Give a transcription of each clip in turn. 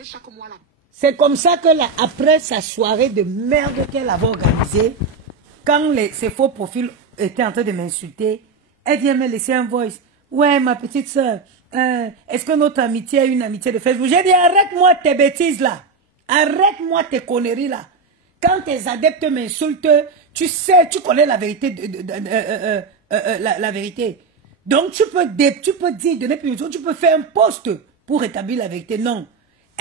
donner chaque mois là. C'est comme ça que là, après sa soirée de merde qu'elle avait organisée, quand ses faux profils étaient en train de m'insulter, elle vient me laisser un voice. Ouais, ma petite soeur, est-ce que notre amitié est une amitié de Facebook? J'ai dit, arrête-moi tes bêtises là. Arrête-moi tes conneries là. Quand tes adeptes m'insultent, tu sais, tu connais la vérité. La vérité. Donc tu peux dire, donner plus de choses, tu peux faire un post pour rétablir la vérité. Non.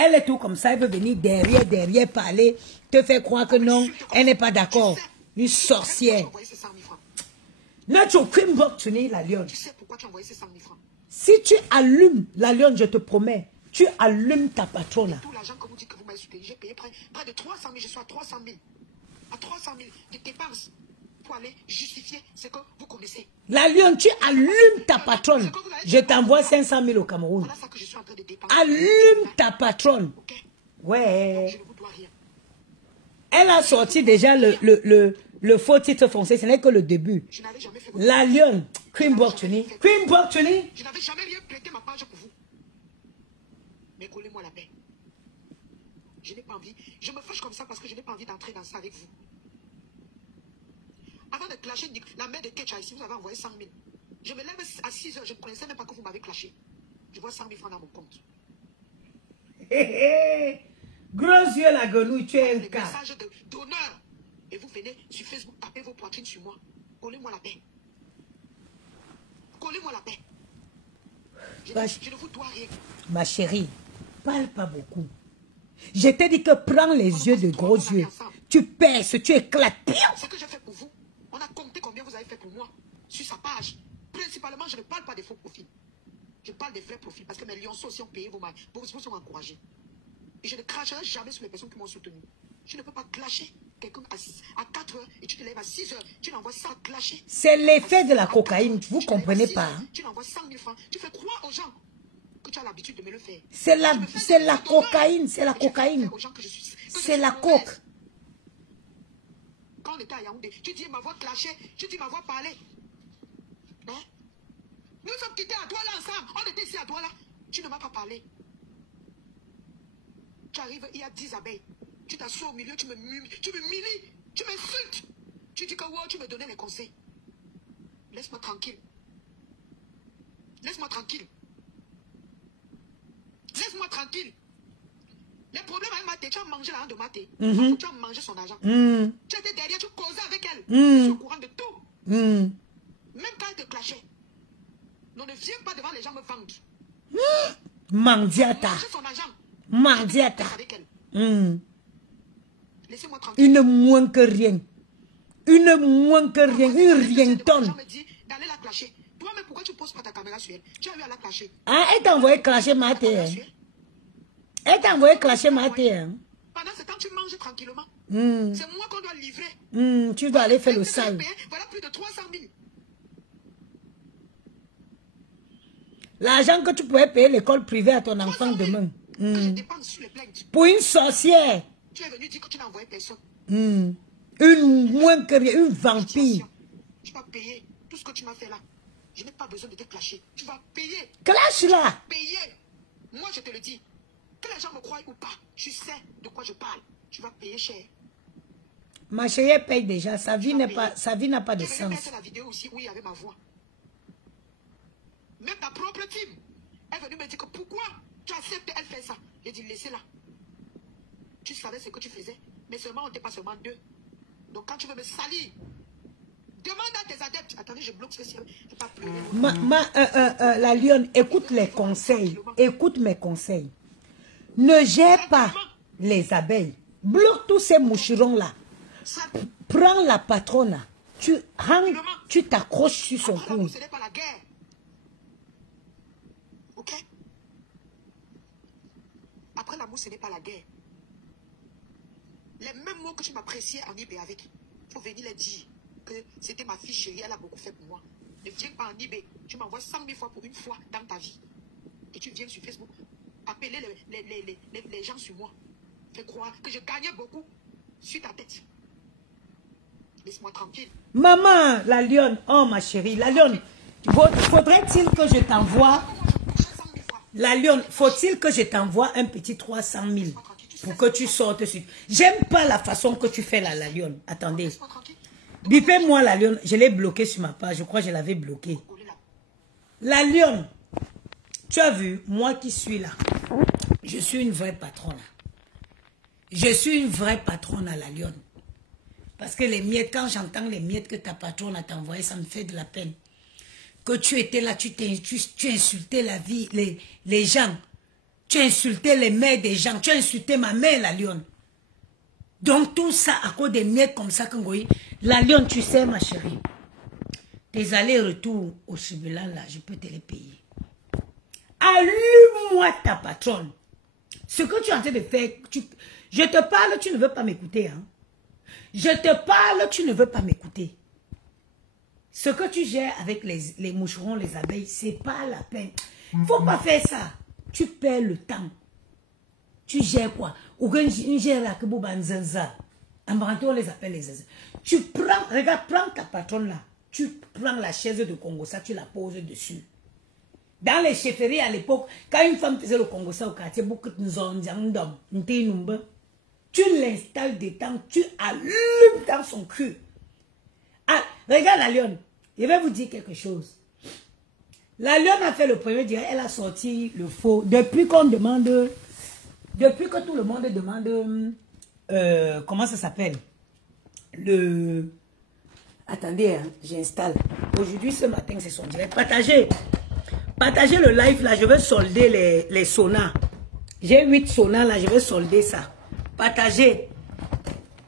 Elle est tout comme ça, elle veut venir derrière parler, te faire croire que non, elle n'est pas d'accord. Une sorcière. Là, tu aucune bloc, tu n'es la lionne. Tu sais pourquoi tu as envoyé ces 100 000 francs? Si tu allumes la lionne, je te promets, tu allumes ta patronne. Tout l'argent que vous dites que vous m'avez soutenu, j'ai payé près de 300 000, je suis à 300 000. À 300 000 de dépenses pour aller justifier ce que vous connaissez. La lionne, tu allumes ta patronne. Je t'envoie 500 000 au Cameroun. Voilà ça que je suis en train de dépenser. Allume ta patronne. Okay. Ouais. Je ne vous dois rien. Elle a sorti déjà le faux titre foncé. Ce n'est que le début. Je n'avais jamais fait La lionne. Queen Bortuni. Queen Bortuni. Je n'avais jamais rien prêté ma page pour vous. Mais collez-moi la paix. Je n'ai pas envie. Je me fâche comme ça parce que je n'ai pas envie d'entrer dans ça avec vous. Avant de clasher la mère de Ketcha ici, vous avez envoyé 100 000. Je me lève à 6 h, je ne connaissais même pas que vous m'avez clashé. Je vois 100 000 francs dans mon compte. Gros yeux la grenouille, tu es un Des cas. messages d'honneur. Et vous venez sur Facebook taper vos poitrines sur moi. Collez-moi la paix. Collez-moi la paix. Je ne vous dois rien. Ma chérie, parle pas beaucoup. Je t'ai dit que prends les yeux de gros yeux. Tu perces, tu éclates. Ce que j'ai fait pour vous, on a compté combien vous avez fait pour moi sur sa page. Principalement, je ne parle pas des faux profils. Je parle des vrais profils parce que mes lionceaux aussi ont payé vos sont encouragés. Et je ne cracherai jamais sur les personnes qui m'ont soutenu. Je ne peux pas clasher quelqu'un à 4 h et tu te lèves à 6 h. Tu l'envoies ça clasher. C'est l'effet de la cocaïne, vous ne comprenez pas. Hein? Tu l'envoies 100 000 francs. Tu fais croire aux gens que tu as l'habitude de me le faire. C'est la cocaïne, c'est la cocaïne. C'est la coke. Quand on était à Yaoundé, tu dis ma voix clashée, tu dis ma voix parler. Hein? Nous sommes quittés à toi là ensemble. On était ici à toi là. Tu ne m'as pas parlé. Tu arrives, il y a 10 abeilles. Tu t'assois au milieu, tu me humilies, tu m'insultes. Tu dis que wow, tu me donnais les conseils. Laisse-moi tranquille. Laisse-moi tranquille. Laisse-moi tranquille. Les problèmes avec Maté, tu as mangé l'argent de Maté. Tu as mangé son argent. Tu étais derrière, tu causais avec elle. Tu es au courant de tout. Même quand elle te clashait. On ne vient pas devant les gens me vendre. Mandiata. Son argent. Mandiata. Laissez-moi tranquille. Une moins que rien. Une moins que rien. Une rien tonne. me dit d'aller la clasher. Toi, mais pourquoi tu poses pas ta caméra sur elle? Tu as eu à la clasher. Ah, elle t'a envoyé clasher Maté. Hein? Elle t'a envoyé clasher Maté. Hein? Pendant ce temps, tu manges tranquillement. C'est moi qu'on doit livrer. Tu dois aller faire le sale. Voilà plus de 300 000. L'argent que tu pouvais payer l'école privée à ton enfant demain. Je dépense sur les plaintes. Pour une sorcière. Tu es venu dire que tu n'as envoyé personne. Une moins que rien, une vampire. Tu vas payer tout ce que tu m'as fait là. Je n'ai pas besoin de te clasher. Tu vas payer. Clash là. Payer. Moi, je te le dis. Que les gens me croient ou pas, tu sais de quoi je parle. Tu vas payer cher. Ma chérie, elle paye déjà. Sa vie n'a pas de Je vais sens. mettre la vidéo aussi où il y avait ma voix. Même ta propre team est venue me dire que pourquoi tu acceptes elle faire ça. J'ai dit laissez-la. Tu savais ce que tu faisais, mais seulement on n'était pas seulement deux. Donc quand tu veux me salir, demande à tes adeptes. Attendez, je bloque ceci. Je pas pleurer. La lionne, écoute les conseils. Écoute mes conseils. Ne gère pas les abeilles. Bloque tous ces moucherons là. Prends la patronne. Tu t'accroches sur son cou. Ce n'est pas la guerre. Ok? Après l'amour, ce n'est pas la guerre. Les mêmes mots que tu m'appréciais en eBay avec, il faut venir les dire que c'était ma fille chérie, elle a beaucoup fait pour moi. Ne viens pas en eBay. Tu m'envoies 100 000 fois pour une fois dans ta vie. Et tu viens sur Facebook appeler les gens sur moi. Fais croire que je gagnais beaucoup sur ta tête. Laisse-moi tranquille. Maman, la lionne. Oh ma chérie, la lionne. Faudrait-il que je t'envoie La lionne, faut-il que je t'envoie un petit 300 000 pour que tu sortes sur... J'aime pas la façon que tu fais là, la lionne. Attendez. Bipez-moi la lionne. Je l'ai bloqué sur ma page. Je crois que je l'avais bloqué. La lionne. Tu as vu, moi qui suis là. Je suis une vraie patronne. Je suis une vraie patronne à la lionne. Parce que les miettes, quand j'entends les miettes que ta patronne a t'envoyées, ça me fait de la peine. Que tu étais là, tu insultais la vie, les gens. Tu insultais les mères des gens. Tu as insulté ma mère, la lionne. Donc tout ça à cause des miettes comme ça, Kangoyi. La lionne, tu sais, ma chérie. Tes allers-retours au Sibulan, là, je peux te les payer. Allume-moi ta patronne. Ce que tu es en train de faire, je te parle, tu ne veux pas m'écouter. Hein? Je te parle, tu ne veux pas m'écouter. Ce que tu gères avec les moucherons, les abeilles, c'est pas la peine. Il ne faut pas faire ça. Tu perds le temps. Tu gères quoi? Ou que tu gères la keboubanzanza. En Branto, on les appelle les zazas. Tu prends, regarde, prends ta patronne là. Tu prends la chaise de Congo, ça, tu la poses dessus. Dans les chefferies à l'époque, quand une femme faisait le Congo ça au quartier, beaucoup de zondiandom, tu l'installes des temps, tu allumes dans son cul. Ah, regarde la lionne. Je vais vous dire quelque chose. La lionne a fait le premier direct, elle a sorti le faux. Depuis qu'on demande, depuis que tout le monde demande, comment ça s'appelle? Attendez, hein, j'installe. Aujourd'hui, ce matin, c'est son direct. Partagez le live là, je vais solder les saunas. J'ai 8 saunas là, je vais solder ça. Partagez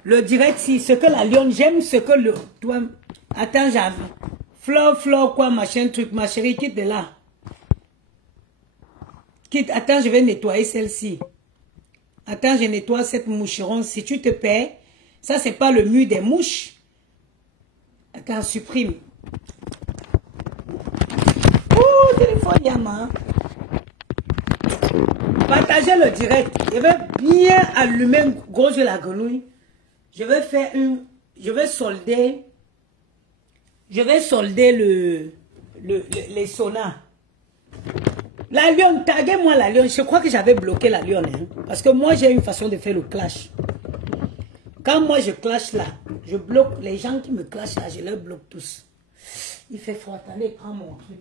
le direct si ce que la lionne, j'aime ce que le... Toi, attends, j'avais... Flore, quoi, machin, truc, ma chérie, quitte de là. Quitte, attends, je vais nettoyer celle-ci. Attends, je nettoie cette moucheron. Si tu te perds, ça, c'est pas le mur des mouches. Attends, supprime. Ouh, téléphone, Yama. Partagez le direct. Je vais bien allumer gros de la grenouille. Je vais faire une... Je vais solder les saunas. La lionne, taguez-moi la lionne. Je crois que j'avais bloqué la lionne. Hein, parce que moi, j'ai une façon de faire le clash. Quand moi, je clash là, je bloque les gens qui me clashent là, je les bloque tous. Il fait froid. Attendez, prends mon truc.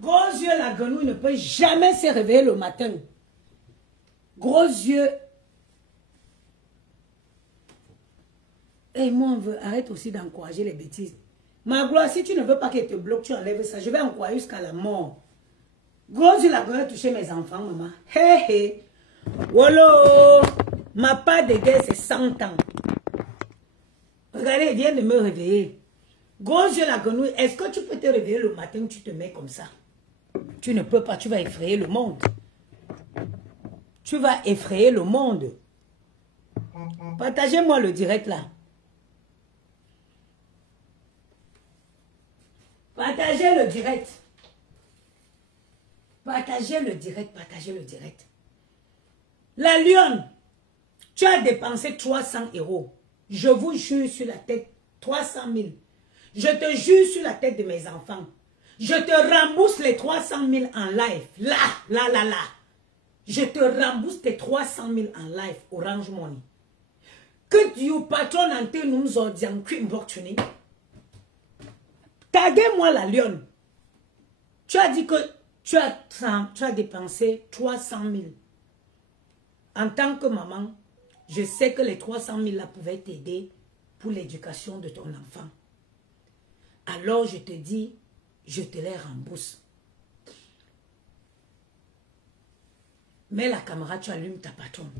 Gros yeux, la grenouille ne peut jamais se réveiller le matin. Gros yeux. Et moi, on veut, arrête aussi d'encourager les bêtises. Ma gloire, si tu ne veux pas qu'elle te bloque, tu enlèves ça. Je vais encourager jusqu'à la mort. Gros yeux, la grenouille a touché mes enfants, maman. Hé, hé. Wolo. Ma part de guerre, c'est 100 ans. Regardez, elle vient de me réveiller. Gros yeux, la grenouille, est-ce que tu peux te réveiller le matin, tu te mets comme ça? Tu ne peux pas, tu vas effrayer le monde. Tu vas effrayer le monde. Partagez-moi le direct là. Partagez le direct. Partagez le direct, partagez le direct. La lionne, tu as dépensé 300 €. Je vous jure sur la tête, 300 000. Je te jure sur la tête de mes enfants. Je te rembourse les 300 000 en live. Là. Je te rembourse tes 300 000 en live. Orange Money. Que Dieu patronne en te nous en disant qu'une opportunité. Taguez-moi la lionne. Tu as dit que tu as dépensé 300 000. En tant que maman, je sais que les 300 000 là pouvaient t'aider pour l'éducation de ton enfant. Alors je te dis, je te les rembourse. Mais la caméra, tu allumes ta patronne.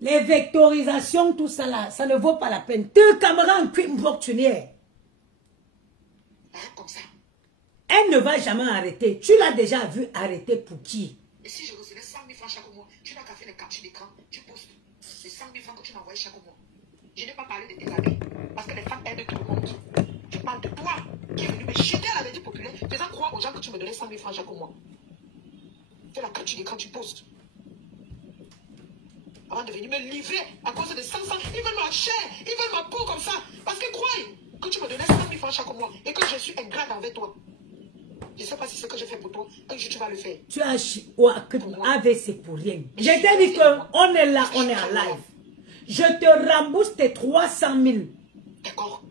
Les vectorisations, tout ça là, ça ne vaut pas la peine. Deux caméras en crime portunière. Comme ça. Elle ne va jamais arrêter. Tu l'as déjà vu arrêter pour qui? Et si je recevais 100 000 francs chaque mois, tu n'as qu'à faire les captures d'écran, tu postes les 100 000 francs que tu m'envoies chaque mois. Je n'ai pas parlé de tes amis, parce que les femmes aident tout le monde. Je parle de toi, qui est venu me jeter à la vérité populaire, faisant croire aux gens que tu me donnais 100 000 francs chaque mois. Fais la capture d'écran, tu postes. Avant de venir me livrer à cause de 500, ils veulent ma chair, ils veulent ma peau comme ça. Parce que crois que tu me donnais 100 000 francs chaque mois et que je suis ingrate avec toi. Je ne sais pas si c'est ce que j'ai fait pour toi, un jour tu vas le faire. Tu as AVC pour rien. Je t'ai dit qu'on est là, on est en live. Je te rembourse tes 300 000. D'accord.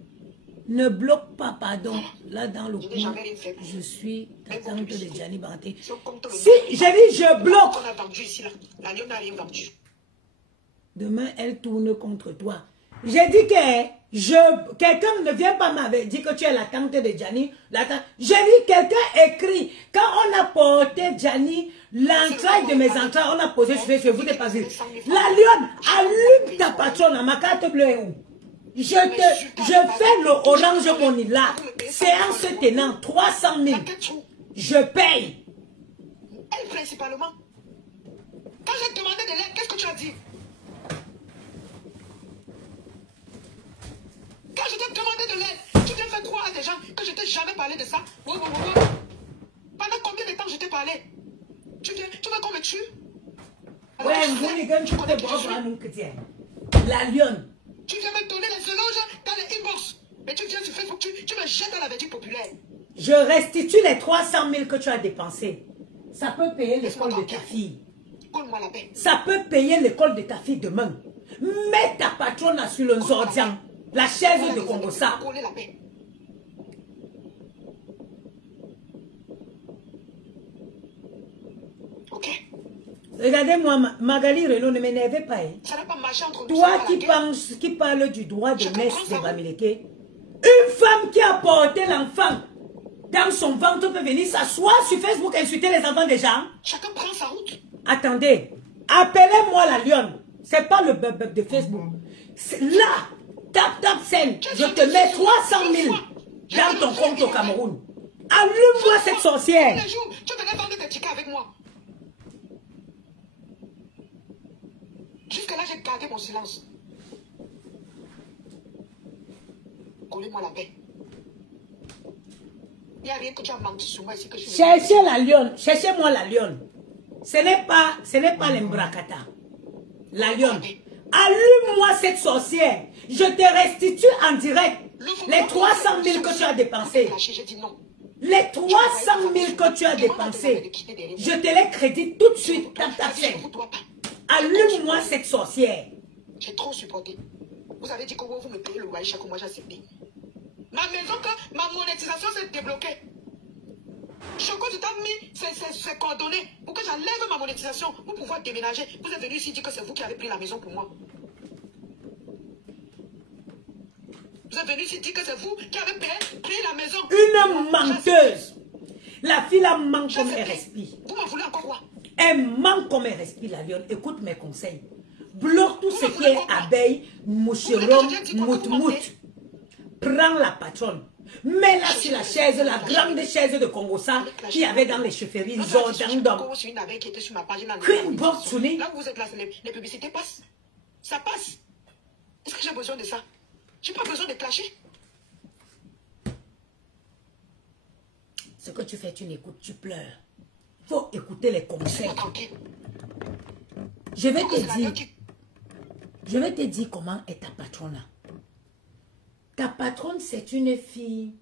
Ne bloque pas, pardon. Là, dans le coup, je suis ta tante de Gianni Banté. Si, j'ai dit je bloque. On a vendu ici, là. La Lyon n'a rien vendu. Demain, elle tourne contre toi. J'ai dit que quelqu'un ne vient pas m'avoir dit que tu es la tante de Gianni. J'ai dit quelqu'un écrit. Quand on a porté Gianni, l'entraille de mes entrailles, on a posé sur Facebook, vous n'avez pas vu. La Lyon, allume ta patronne, ma carte bleue est où? Je fais le orange money là. Séance tenant 300 000. Je paye. Elle principalement. Quand j'ai demandé de l'aide, qu'est-ce que tu as dit? Quand je t'ai demandé de l'aide, tu viens faire croire à des gens que je t'ai jamais parlé de ça. Pendant combien de temps je t'ai parlé? Tu veux qu'on me tue? Ouais, tu connais la lionne. Tu viens me donner les éloges dans les inbox. Mais tu viens sur Facebook, tu me jettes dans la verdict populaire. Je restitue les 300 000 que tu as dépensés. Ça peut payer l'école de ta fille. Colle-moi la paix. Ça peut payer l'école de ta fille demain. Mets ta patronne sur le Zordian. La chaise de Congossa. Ok. Regardez-moi, Magali Renaud, ne m'énervez pas. Hein. Ça n'a pas marché entre nous. Toi qui parles du droit de naissance de Bamileke, une femme qui a porté l'enfant dans son ventre peut venir s'asseoir sur Facebook et insulter les enfants des gens. Chacun prend sa route. Attendez, appelez-moi la lionne. C'est pas le bub de Facebook. Là, tap scène, je te mets 300 000 dans ton compte au Cameroun. Allume-moi cette sorcière. Tous les jours, tu venais vendre tes tickets avec moi. Jusque là, j'ai gardé mon silence. Collez-moi la paix. Il n'y a rien que tu as menti sur moi ici que je... Cherchez la lionne, cherchez-moi la lionne. Ce n'est pas l'embrakata. La lionne. Allume-moi cette sorcière. Je te restitue en direct les 300 000 que tu as dépensés. Les 300 000 que tu as dépensés. Je te les crédite tout de suite dans ta chaîne. Allume-moi cette sorcière. J'ai trop supporté. Vous avez dit que vous me payez le loyer chaque mois, j'ai accepté. Ma maison, quand ma monétisation s'est débloquée. Choco, tu t'as mis ses coordonnées pour que j'enlève ma monétisation pour pouvoir déménager. Vous êtes venu ici dire que c'est vous qui avez pris la maison pour moi. Vous êtes venu ici dire que c'est vous qui avez pris la maison. Une menteuse. La fille la manque comme elle respire. Vous m'en voulez encore quoi? Elle manque comme elle respire, la lionne. Écoute mes conseils. Bloque tout ce qui est abeille, moucheron, mout-mout. Prends la patronne. Mets-la sur la chaise, la grande chaise de Congossa qui avait dans les chefferies Zordandom. Queen Box, là où vous êtes là, les publicités passent. Ça passe. Est-ce que j'ai besoin de ça? J'ai pas besoin de clasher. Ce que tu fais, tu n'écoutes, tu pleures. Il faut écouter les conseils. Je vais te dire comment est ta patronne. Ta patronne, c'est une fille.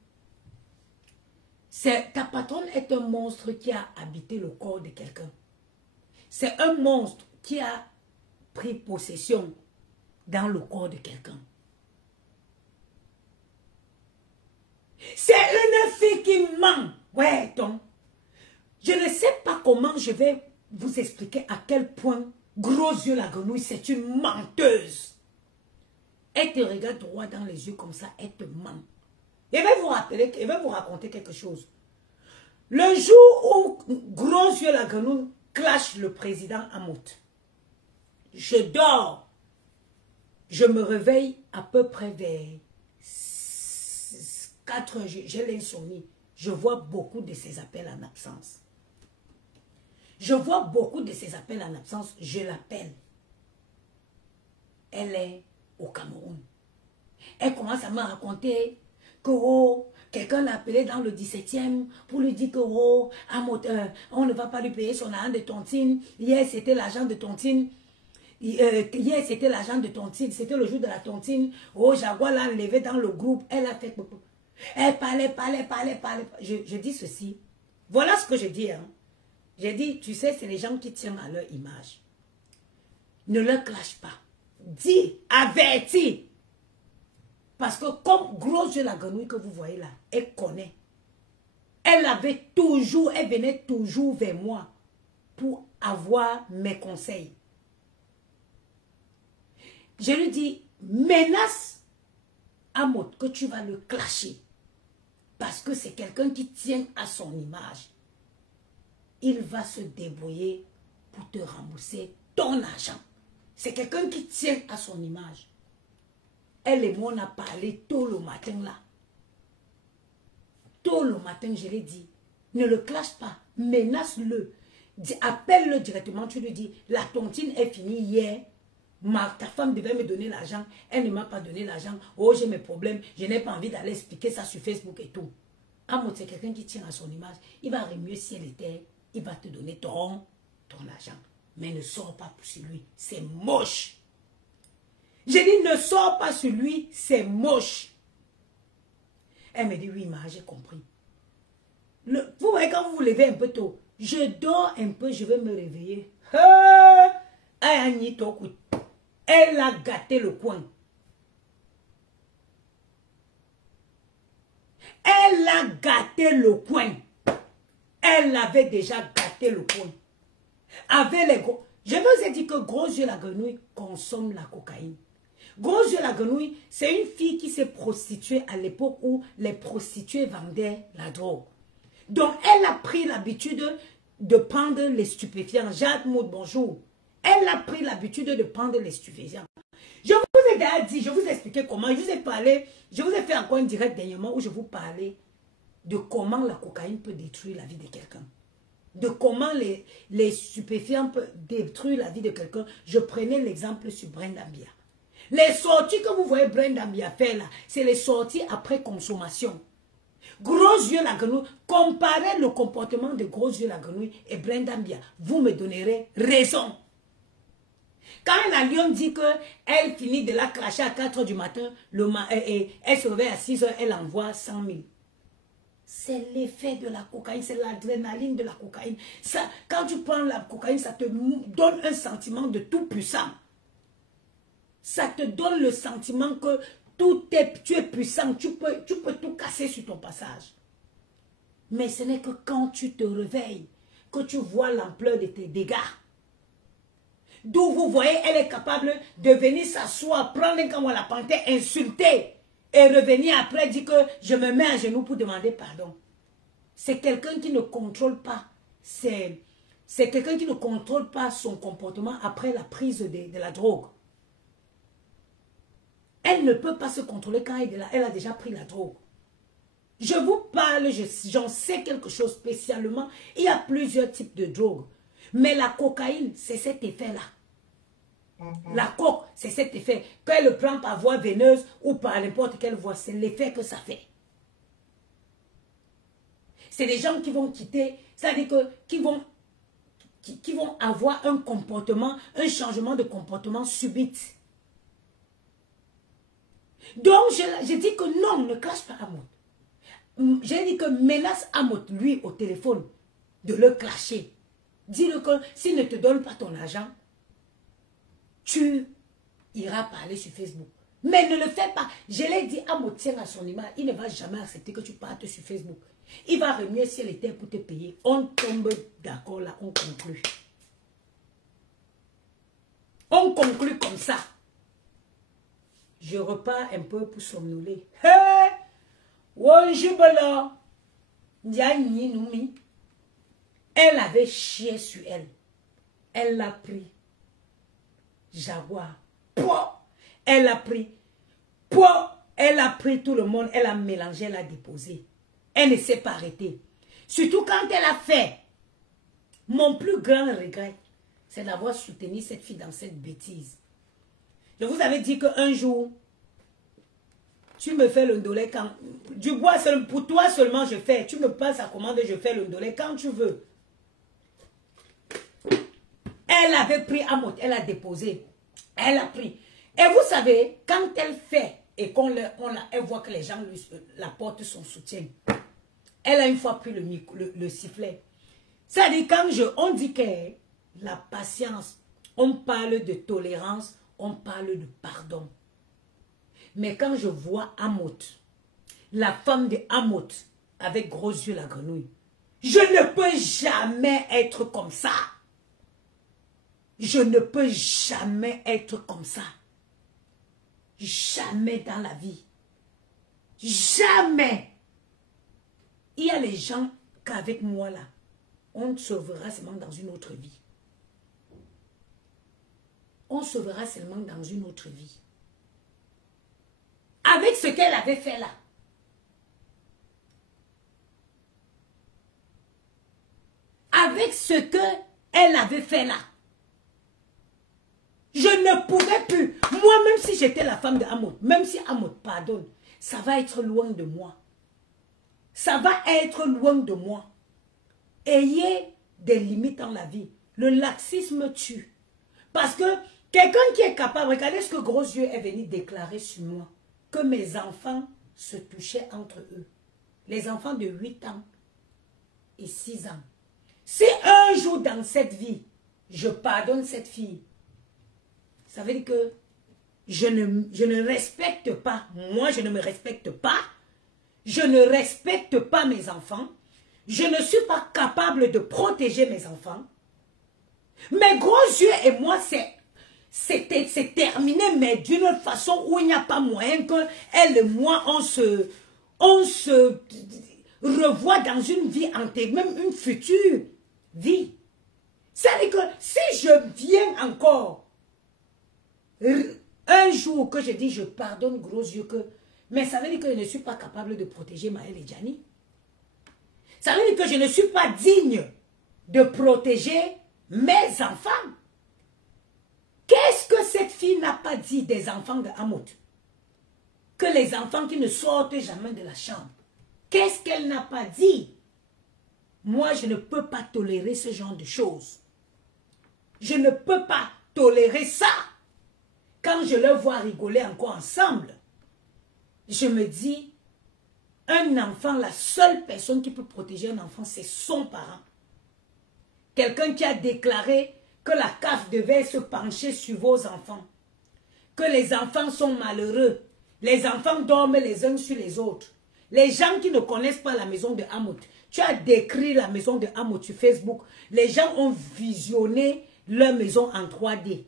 Ta patronne est un monstre qui a habité le corps de quelqu'un. C'est un monstre qui a pris possession dans le corps de quelqu'un. C'est une fille qui ment. Ouais, donc. Je ne sais pas comment je vais vous expliquer à quel point gros yeux la grenouille, c'est une menteuse. Elle te regarde droit dans les yeux comme ça, elle te ment. Je vais vous raconter quelque chose. Le jour où gros yeux la grenouille clash le président Hamout, je dors. Je me réveille à peu près vers 4 heures. J'ai l'insomnie. Je vois beaucoup de ces appels en absence. Je vois beaucoup de ces appels en absence. Je l'appelle. Elle est au Cameroun. Elle commence à me raconter que quelqu'un l'a appelé dans le 17e pour lui dire que oh, on ne va pas lui payer son argent de tontine. Hier, c'était l'argent de tontine. Hier, c'était l'argent de tontine. C'était le jour de la tontine. Oh, Jaguar l'a enlevé dans le groupe. Elle a fait... Elle parlait. Je dis ceci. Voilà ce que je dis. Hein. J'ai dit, tu sais, c'est les gens qui tiennent à leur image. Ne leur clash pas. Dis, avertis. Parce que comme gros yeux la grenouille que vous voyez là, elle connaît. Elle venait toujours vers moi pour avoir mes conseils. Je lui dis, menace Amot que tu vas le clasher. Parce que c'est quelqu'un qui tient à son image. Il va se débrouiller pour te rembourser ton argent. C'est quelqu'un qui tient à son image. Elle et moi, on a parlé tôt le matin là. Tôt le matin, je l'ai dit. Ne le clash pas. Menace-le. Appelle-le directement. Tu lui dis, la tontine est finie hier. Ta femme devait me donner l'argent. Elle ne m'a pas donné l'argent. Oh, j'ai mes problèmes. Je n'ai pas envie d'aller expliquer ça sur Facebook et tout. Amot, c'est quelqu'un qui tient à son image. Il va remuer si elle était. Il va te donner ton argent. Mais ne sors pas sur lui. C'est moche. J'ai dit, ne sors pas sur lui. C'est moche. Elle me dit, oui, ma, j'ai compris. Vous voyez, quand vous vous levez un peu tôt, je dors un peu, je vais me réveiller. Elle a gâté le coin. Elle a gâté le coin. Elle avait déjà gâté le coin. Avec les gros. Je vous ai dit que Gros Yeux la Grenouille consomme la cocaïne. Gros Yeux la Grenouille, c'est une fille qui s'est prostituée à l'époque où les prostituées vendaient la drogue. Donc, elle a pris l'habitude de prendre les stupéfiants. Jacques Maud, bonjour. Elle a pris l'habitude de prendre les stupéfiants. Je vous ai déjà dit, je vous ai expliqué comment, je vous ai parlé, je vous ai fait encore un direct dernièrement où je vous parlais de comment la cocaïne peut détruire la vie de quelqu'un. De comment les stupéfiants peuvent détruire la vie de quelqu'un. Je prenais l'exemple sur Brenda Mbia. Les sorties que vous voyez Brenda Mbia faire là, c'est les sorties après consommation. Gros Yeux la Grenouille, comparez le comportement de Gros Yeux la Grenouille et Brenda Mbia. Vous me donnerez raison. Quand la lionne dit qu'elle finit de la clasher à 4 h du matin, elle se réveille à 6 h, elle envoie 100 000. C'est l'effet de la cocaïne, c'est l'adrénaline de la cocaïne. Ça, quand tu prends la cocaïne, ça te donne un sentiment de tout puissant. Ça te donne le sentiment que tu es puissant, tu peux tout casser sur ton passage. Mais ce n'est que quand tu te réveilles, que tu vois l'ampleur de tes dégâts. D'où vous voyez, elle est capable de venir s'asseoir, prendre un camon à la panthère, insulter et revenir après dire que je me mets à genoux pour demander pardon. C'est quelqu'un qui ne contrôle pas. C'est quelqu'un qui ne contrôle pas son comportement après la prise de la drogue. Elle ne peut pas se contrôler quand elle a déjà pris la drogue. Je vous parle, j'en sais quelque chose spécialement. Il y a plusieurs types de drogues. Mais la cocaïne, c'est cet effet-là. La coke, c'est cet effet. Quand elle le prend par voie veineuse ou par n'importe quelle voie, c'est l'effet que ça fait. C'est des gens qui vont quitter, c'est-à-dire qui vont avoir un comportement, un changement de comportement subite. Donc, je dis que non, ne clash pas Amot. J'ai dit que menace Amot, lui, au téléphone, de le clasher. Dis-le que s'il ne te donne pas ton argent, tu iras parler sur Facebook. Mais ne le fais pas. Je l'ai dit, Amot tient à son image. Il ne va jamais accepter que tu partes sur Facebook. Il va remuer si elle était pour te payer. On tombe d'accord là, on conclut. On conclut comme ça. Je repars un peu pour somnoler. Hé! Wonjubala! Ndiani Noumi. Elle avait chié sur elle. Elle l'a pris. Jaguar. Pouah! Elle a pris. Pouah! Elle a pris tout le monde. Elle a mélangé, elle a déposé. Elle ne s'est pas arrêtée. Surtout quand elle a fait. Mon plus grand regret, c'est d'avoir soutenu cette fille dans cette bêtise. Je vous avais dit qu'un jour, Tu me fais le ndolé quand... Du bois, pour toi seulement je fais. Tu me passes à commande, je fais le ndolé quand tu veux. Elle avait pris Amot, elle a déposé. Elle a pris. Et vous savez, quand elle fait et elle voit que les gens la portent son soutien, elle a une fois pris le sifflet. C'est-à-dire, quand on dit que la patience, on parle de tolérance, on parle de pardon. Mais quand je vois Amot, la femme de Amot, avec gros yeux la grenouille, je ne peux jamais être comme ça. Je ne peux jamais être comme ça. Jamais dans la vie. Jamais. Il y a les gens qu'avec moi là, on sauvera seulement dans une autre vie. On sauvera seulement dans une autre vie. Avec ce qu'elle avait fait là. Avec ce qu'elle avait fait là. Je ne pourrais plus. Moi, même si j'étais la femme de Amot, même si Amot pardonne, ça va être loin de moi. Ça va être loin de moi. Ayez des limites dans la vie. Le laxisme tue. Parce que quelqu'un qui est capable, regardez ce que Gros Yeux est venu déclarer sur moi. Que mes enfants se touchaient entre eux. Les enfants de 8 ans et 6 ans. Si un jour dans cette vie, je pardonne cette fille, ça veut dire que je ne respecte pas, moi je ne me respecte pas, je ne respecte pas mes enfants, je ne suis pas capable de protéger mes enfants. Mes Gros Yeux et moi, c'est terminé, mais d'une façon où il n'y a pas moyen que elle et moi, on se revoit dans une vie antérieure, même une future vie. C'est-à-dire que si je viens encore un jour que je dis je pardonne Gros Yeux, mais ça veut dire que je ne suis pas capable de protéger Maël et Gianni. Ça veut dire que je ne suis pas digne de protéger mes enfants. Qu'est-ce que cette fille n'a pas dit des enfants de Amot? Que les enfants qui ne sortent jamais de la chambre. Qu'est-ce qu'elle n'a pas dit? Moi, je ne peux pas tolérer ce genre de choses. Je ne peux pas tolérer ça. Quand je les vois rigoler encore ensemble, je me dis, un enfant, la seule personne qui peut protéger un enfant, c'est son parent. Quelqu'un qui a déclaré que la CAF devait se pencher sur vos enfants. Que les enfants sont malheureux. Les enfants dorment les uns sur les autres. Les gens qui ne connaissent pas la maison de Amot, tu as décrit la maison de Amot sur Facebook. Les gens ont visionné leur maison en 3D.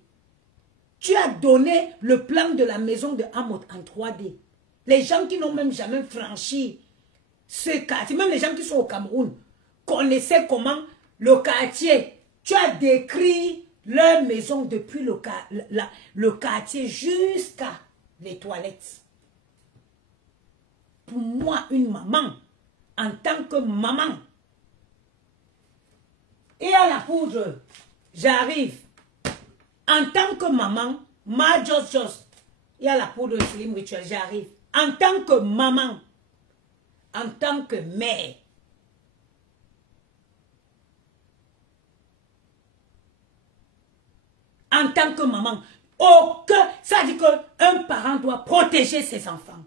Tu as donné le plan de la maison de Amot en 3D. Les gens qui n'ont même jamais franchi ce quartier, même les gens qui sont au Cameroun, connaissaient comment le quartier. Tu as décrit leur maison depuis le quartier jusqu'à les toilettes. Pour moi, une maman, en tant que maman, et à la poudre, j'arrive. En tant que maman, ma Jos, il y a la poudre de Slim Rituel, j'arrive. En tant que maman, en tant que mère, en tant que maman, ça dit qu'un parent doit protéger ses enfants.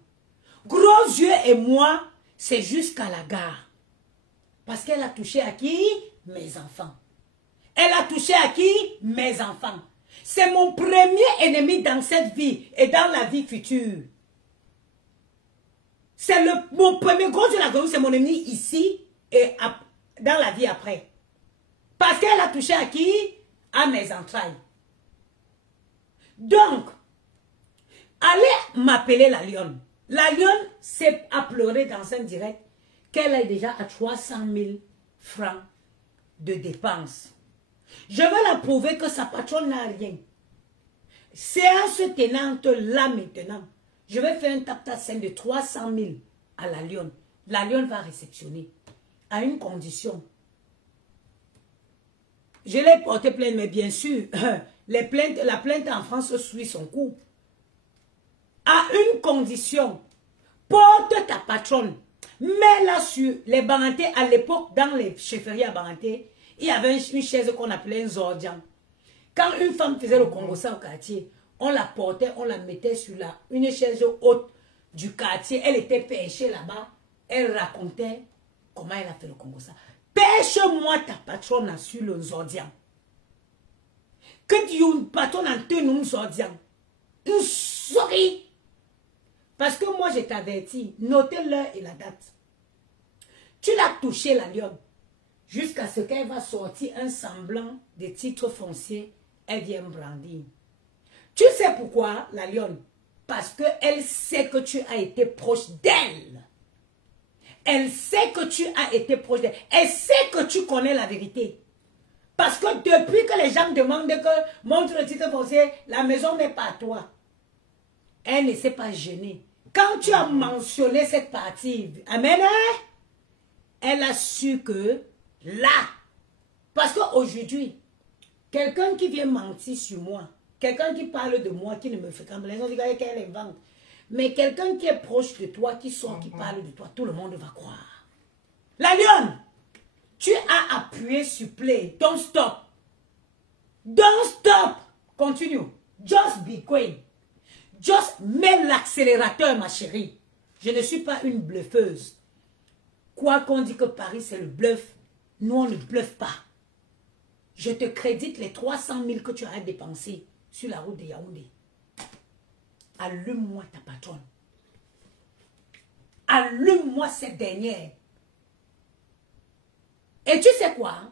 Gros Yeux et moi, c'est jusqu'à la gare. Parce qu'elle a touché à qui? Mes enfants. Elle a touché à qui? Mes enfants. C'est mon premier ennemi dans cette vie et dans la vie future. C'est mon premier Gros Yeux, la grenouille, c'est mon ennemi ici et dans la vie après. Parce qu'elle a touché à qui? À mes entrailles. Donc, allez m'appeler la lionne. La lionne s'est pleuré dans un direct qu'elle est déjà à 300 000 francs de dépenses. Je vais la prouver que sa patronne n'a rien. Séance tenante là maintenant. Je vais faire un tap-tap de 300 000 à la lionne. La lionne va réceptionner à une condition. Je l'ai porté plainte, mais bien sûr, la plainte en France suit son cours. À une condition porte ta patronne, mets-la sur les Barantais. À l'époque, dans les chefferies à Barantais, il y avait une chaise qu'on appelait un zordian. Quand une femme faisait le congossa au quartier, on la portait, on la mettait sur une chaise haute du quartier. Elle était pêchée là-bas. Elle racontait comment elle a fait le congossa. Pêche-moi ta patronne sur le zordian. Que Dieu patronne en tenue zordian. Une souris. Parce que moi, je t'avertis, notez l'heure et la date. Tu l'as touché, la lionne, jusqu'à ce qu'elle va sortir un semblant de titre foncier, elle vient brandir. Tu sais pourquoi, la lionne? Parce qu'elle sait que tu as été proche d'elle. Elle sait que tu as été proche d'elle. Elle sait que tu connais la vérité. Parce que depuis que les gens demandent que montre le titre foncier, la maison n'est pas à toi. Elle ne s'est pas gênée. Quand tu as mentionné cette partie, amen, elle a su que là, parce qu'aujourd'hui, quelqu'un qui vient mentir sur moi, quelqu'un qui parle de moi, qui ne me fait qu'un blason, qu'elle invente, mais quelqu'un qui est proche de toi, qui sort, qui parle de toi, tout le monde va croire. La lionne, tu as appuyé sur play, don't stop. Don't stop. Continue. Just be quiet. Just mets l'accélérateur, ma chérie. Je ne suis pas une bluffeuse. Quoi qu'on dise que Paris, c'est le bluff, nous, on ne bluffe pas. Je te crédite les 300 000 que tu as dépensés sur la route de Yaoundé. Allume-moi ta patronne. Allume-moi cette dernière. Et tu sais quoi?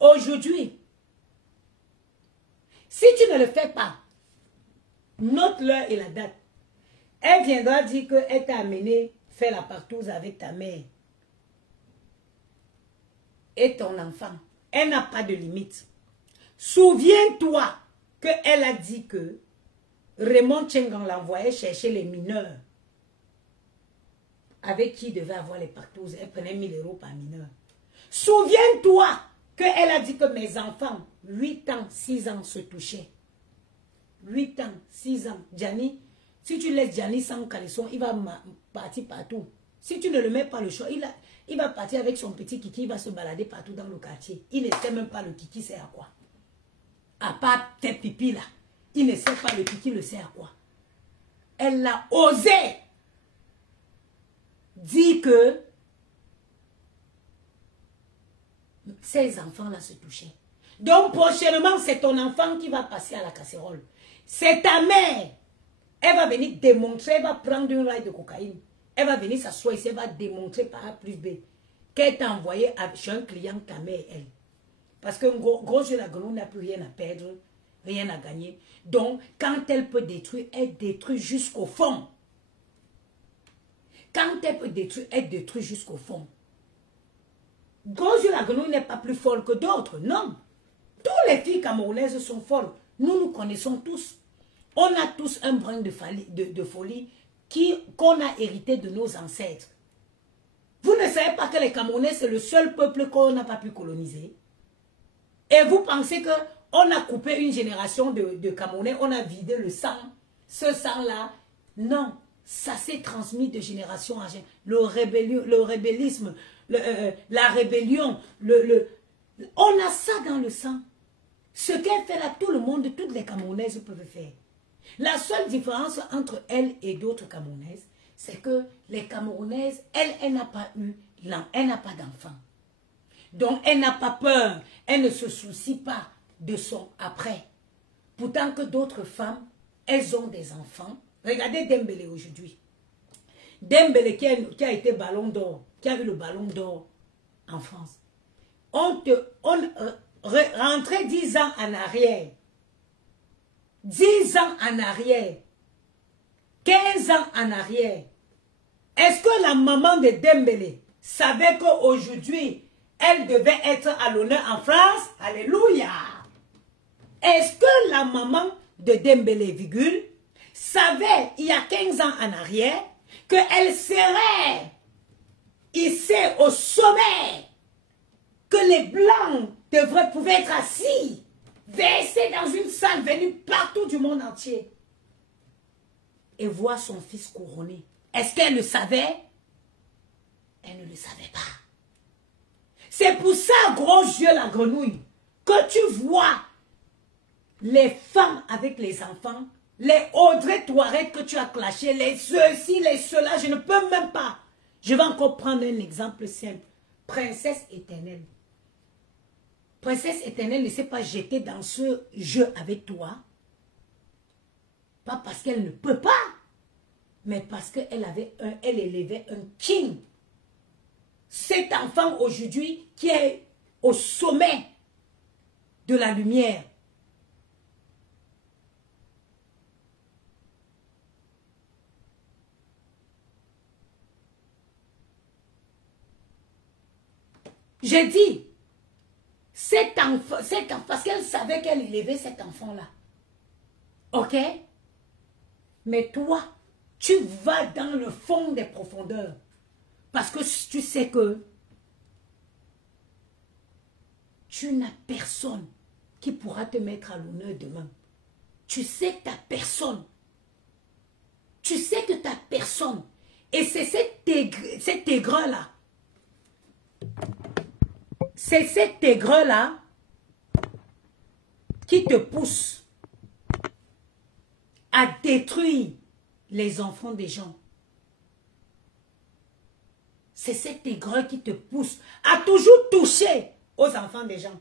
Aujourd'hui, si tu ne le fais pas, note l'heure et la date. Elle viendra dire qu'elle t'a amené faire la partouze avec ta mère et ton enfant. Elle n'a pas de limite. Souviens-toi qu'elle a dit que Raymond Tchengan l'envoyait chercher les mineurs avec qui il devait avoir les partouzes. Elle prenait 1000 € par mineur. Souviens-toi qu'elle a dit que mes enfants, 8 ans, 6 ans, se touchaient. 8 ans, 6 ans. Gianni, si tu laisses Gianni sans caleçon, il va partir partout. Si tu ne le mets pas le choix, il va partir avec son petit kiki, il va se balader partout dans le quartier. Il ne sait même pas le kiki c'est à quoi. À part tes pipis là. Il ne sait pas le kiki le sait à quoi. Elle a osé dire que ces enfants-là se touchaient. Donc prochainement, c'est ton enfant qui va passer à la casserole. C'est ta mère. Elle va venir démontrer, elle va prendre une raille de cocaïne. Elle va venir s'asseoir ici, elle va démontrer par A plus B qu'elle t'a envoyé chez un client, ta mère, elle. Parce que gros jeu, la grenouille n'a plus rien à perdre, rien à gagner. Donc, quand elle peut détruire, elle détruit jusqu'au fond. Quand elle peut détruire, elle détruit jusqu'au fond. Gros jeu, la grenouille n'est pas plus folle que d'autres, non. Toutes les filles camerounaises sont folles. Nous connaissons tous. On a tous un brin de folie qu'on a hérité de nos ancêtres. Vous ne savez pas que les Camerounais, c'est le seul peuple qu'on n'a pas pu coloniser. Et vous pensez qu'on a coupé une génération de Camerounais, on a vidé le sang, ce sang-là. Non, ça s'est transmis de génération en génération. Le rébellisme, la rébellion, on a ça dans le sang. Ce qu'elle fait là, tout le monde, toutes les Camerounaises peuvent faire. La seule différence entre elle et d'autres Camerounaises, c'est que les Camerounaises, elle n'a pas d'enfant. Donc, elle n'a pas peur. Elle ne se soucie pas de son après. Pourtant que d'autres femmes, elles ont des enfants. Regardez Dembélé aujourd'hui. Dembélé qui a été ballon d'or, qui a eu le ballon d'or en France. Rentrer 10 ans en arrière. 10 ans en arrière. 15 ans en arrière. Est-ce que la maman de Dembélé savait qu'aujourd'hui, elle devait être à l'honneur en France? Alléluia! Est-ce que la maman de Dembélé, virgule, savait, il y a 15 ans en arrière, qu'elle serait ici au sommet, que les Blancs pouvaient être assis, versés dans une salle venue partout du monde entier, et voir son fils couronné? Est-ce qu'elle le savait? Elle ne le savait pas. C'est pour ça, gros yeux la grenouille, que tu vois les femmes avec les enfants, les Audrey Touareg que tu as clashés, les ceux-ci, les ceux-là, je ne peux même pas. Je vais encore prendre un exemple simple. Princesse éternelle. Princesse éternelle ne s'est pas jetée dans ce jeu avec toi. Pas parce qu'elle ne peut pas, mais parce qu'elle elle élevait un king. Cet enfant aujourd'hui qui est au sommet de la lumière. J'ai dit, cet enfant, parce qu'elle savait qu'elle élevait cet enfant-là. Ok? Mais toi, tu vas dans le fond des profondeurs. Parce que tu sais que tu n'as personne qui pourra te mettre à l'honneur demain. Tu sais que tu n'as personne. Tu sais que tu n'as personne. Et c'est cet aigreur-là. C'est cet aigreur-là qui te pousse à détruire les enfants des gens. C'est cet aigreur qui te pousse à toujours toucher aux enfants des gens.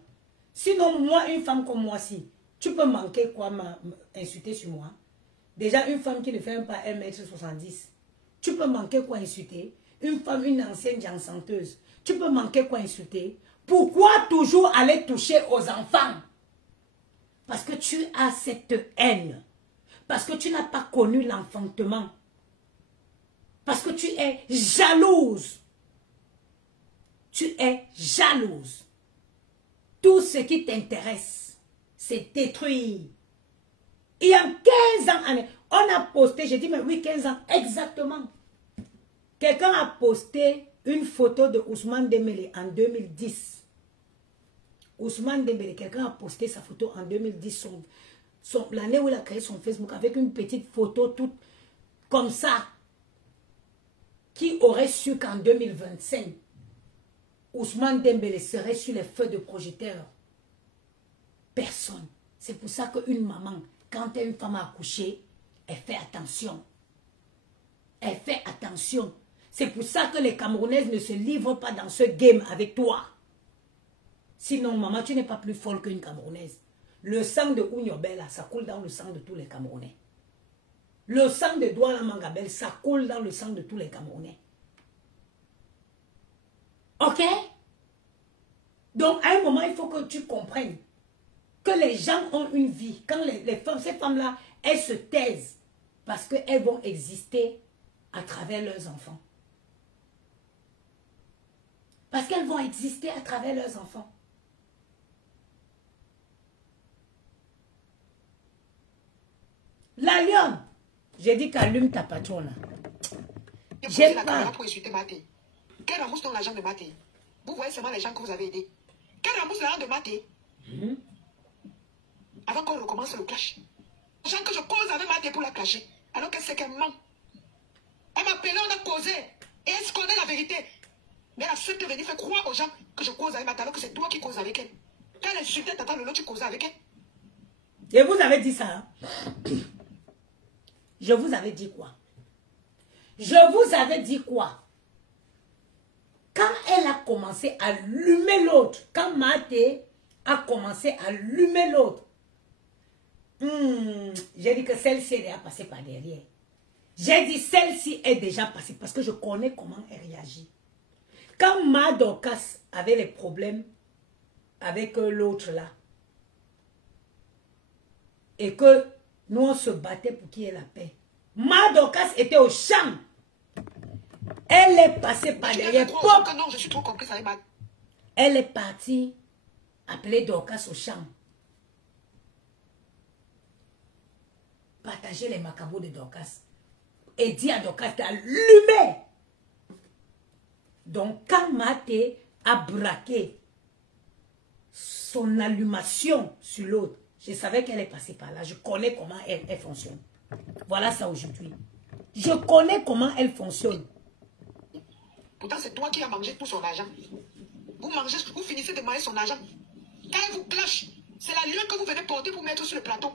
Sinon, moi, une femme comme moi, si, tu peux manquer quoi insulter sur moi. Déjà, une femme qui ne fait même pas 1,70 m, tu peux manquer quoi insulter. Une femme, une ancienne jansanteuse, tu peux manquer quoi insulter. Pourquoi toujours aller toucher aux enfants? Parce que tu as cette haine. Parce que tu n'as pas connu l'enfantement. Parce que tu es jalouse. Tu es jalouse. Tout ce qui t'intéresse, c'est détruire. Il y a 15 ans, on a posté, j'ai dit, mais oui, 15 ans, exactement. Quelqu'un a posté une photo de Ousmane Dembélé en 2010. Ousmane Dembélé, quelqu'un a posté sa photo en 2010, l'année où il a créé son Facebook, avec une petite photo toute comme ça. Qui aurait su qu'en 2025, Ousmane Dembélé serait sur les feux de projecteur? Personne. C'est pour ça qu'une maman, quand une femme a accouché, elle fait attention. Elle fait attention. C'est pour ça que les Camerounaises ne se livrent pas dans ce game avec toi. Sinon, maman, tu n'es pas plus folle qu'une Camerounaise. Le sang de Ougnobel, ça coule dans le sang de tous les Camerounais. Le sang de Douala Mangabel, ça coule dans le sang de tous les Camerounais. Ok? Donc, à un moment, il faut que tu comprennes que les gens ont une vie. Quand les femmes, ces femmes-là, elles se taisent parce qu'elles vont exister à travers leurs enfants. Parce qu'elles vont exister à travers leurs enfants. La lionne, j'ai dit qu'allume ta patronne. J'aime pas. Pour insulter Maté. Quel rembousse dans l'argent de Maté? Vous voyez seulement les gens que vous avez aidés. Quel rembousse l'argent de Maté? Avant qu'on recommence le clash. Les gens que je cause avec Maté pour la clasher. Alors qu'elle sait qu'elle ment. Elle m'a appelé, on a causé. Et elle se connaît la vérité. Mais elle accepte de venir faire croire aux gens que je cause avec Maté alors que c'est toi qui causes avec elle. Quand elle insultait Tata Lolo, tu causais avec elle. Et vous avez dit ça. Hein? Je vous avais dit quoi? Je vous avais dit quoi? Quand elle a commencé à allumer l'autre, quand Maté a commencé à allumer l'autre, j'ai dit que celle-ci est passée par derrière. J'ai dit celle-ci est déjà passée parce que je connais comment elle réagit. Quand Madokas avait les problèmes avec l'autre là, et que nous on se battait pour qu'il y ait la paix, Madokas était au champ. Elle est passée par derrière. Non, je suis trop comprise avec Madokas. Elle est partie appeler Dorcas au champ. Partager les macabots de Dorcas. Et dire à Dorcas d'allumer. Donc quand Maté a braqué son allumation sur l'autre, je savais qu'elle est passée par là. Je connais comment elle fonctionne. Voilà ça aujourd'hui. Je connais comment elle fonctionne. Pourtant, c'est toi qui as mangé tout son argent. Vous mangez, vous finissez de manger son argent. Quand elle vous clash, c'est la lune que vous venez porter pour mettre sur le plateau.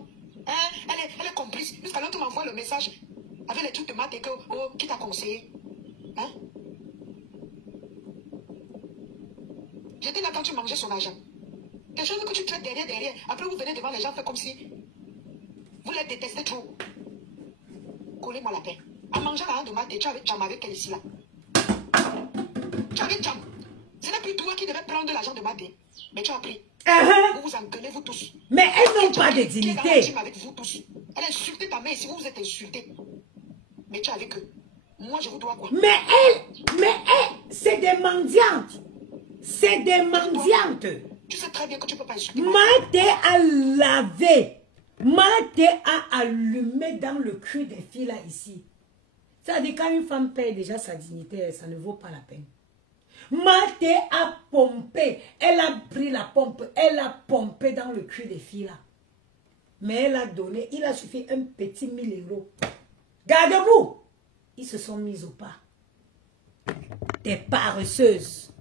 Hein? Elle est complice. Jusqu'à l'autre m'envoie le message avec les trucs de maths et que, oh, qui t'a conseillé. Hein? J'étais là quand tu mangeais son argent. Des choses que tu traites derrière. Après, vous venez devant les gens, faire comme si vous les détestez trop. Collez-moi la paix. En mangeant la de maths, tu avais jam avec elle ici là. Tu avais jam. Ce n'est plus toi qui devais prendre l'argent de maths. Mais tu as pris. Vous vous engueulez, vous tous. Mais elles n'ont pas de dignité. Avec vous tous. Elle a insulté ta mère ici, vous êtes insultés. Mais tu es avec eux. Moi, je vous dois quoi? Mais elles, c'est des mendiantes. C'est des mendiantes. Tu sais très bien que tu ne peux pas insulter. Maté a lavé. Maté a allumé dans le cul des filles là ici. Ça dit quand une femme paye déjà sa dignité, ça ne vaut pas la peine. Maté a pompé. Elle a pris la pompe. Elle a pompé dans le cul des filles là. Mais elle a donné. Il a suffi un petit 1000 €. Gardez-vous. Ils se sont mis au pas. Des paresseuses.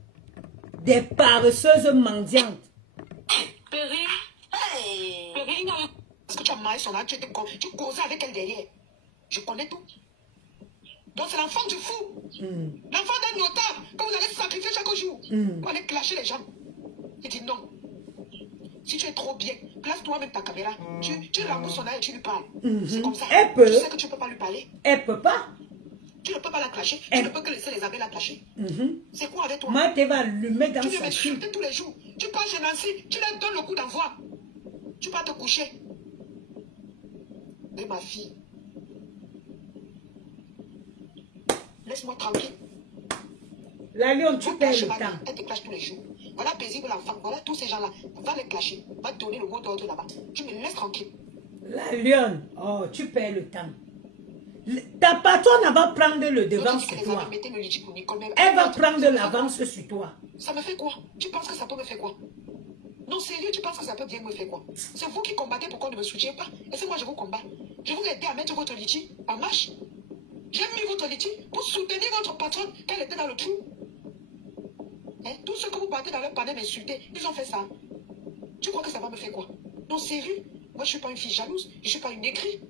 Des paresseuses mendiantes. Péri. Hey. Péri, parce que tu as marié son âme, tu causais avec elle derrière. Je connais tout. Donc c'est l'enfant du fou. L'enfant d'un notable que vous allez sacrifier chaque jour. Pour aller clasher les gens. Il dit non. Si tu es trop bien, place toi-même ta caméra. Tu rembourses son âme et tu lui parles. C'est comme ça. Elle peut. Tu sais que tu ne peux pas lui parler. Elle peut pas. Tu ne peux pas la clasher. Tu ne peux que laisser les abeilles la clasher. C'est quoi avec toi? Maté va allumer dans tu viens sa fille. m'insulter tous les jours. Tu pars chez Nancy, tu leur donnes le coup d'envoi. Tu pars te coucher. Mais ma fille, laisse-moi tranquille. La lionne, tu perds le temps. Elle te clash tous les jours. Voilà paisible l'enfant. Voilà tous ces gens-là. Va les clasher. Va te donner le mot d'ordre là-bas. Tu me laisses tranquille. La lionne, oh, tu perds le temps. Ta patronne va prendre le devant sur toi. Elle va prendre l'avance sur toi. Ça me fait quoi? Tu penses que ça peut me faire quoi? Non, sérieux, tu penses que ça peut bien me faire quoi? C'est vous qui combattez pour qu'on ne me soutienne pas. Et c'est moi je vous combats. Je vous ai aidé à mettre votre litchi en marche. J'ai mis votre litchi pour soutenir votre patronne quand elle était dans le trou. Hein? Tous ceux que vous battez dans leur panel m'insulter, ils ont fait ça. Tu crois que ça va me faire quoi? Non, sérieux, moi je ne suis pas une fille jalouse, je ne suis pas une aigrie.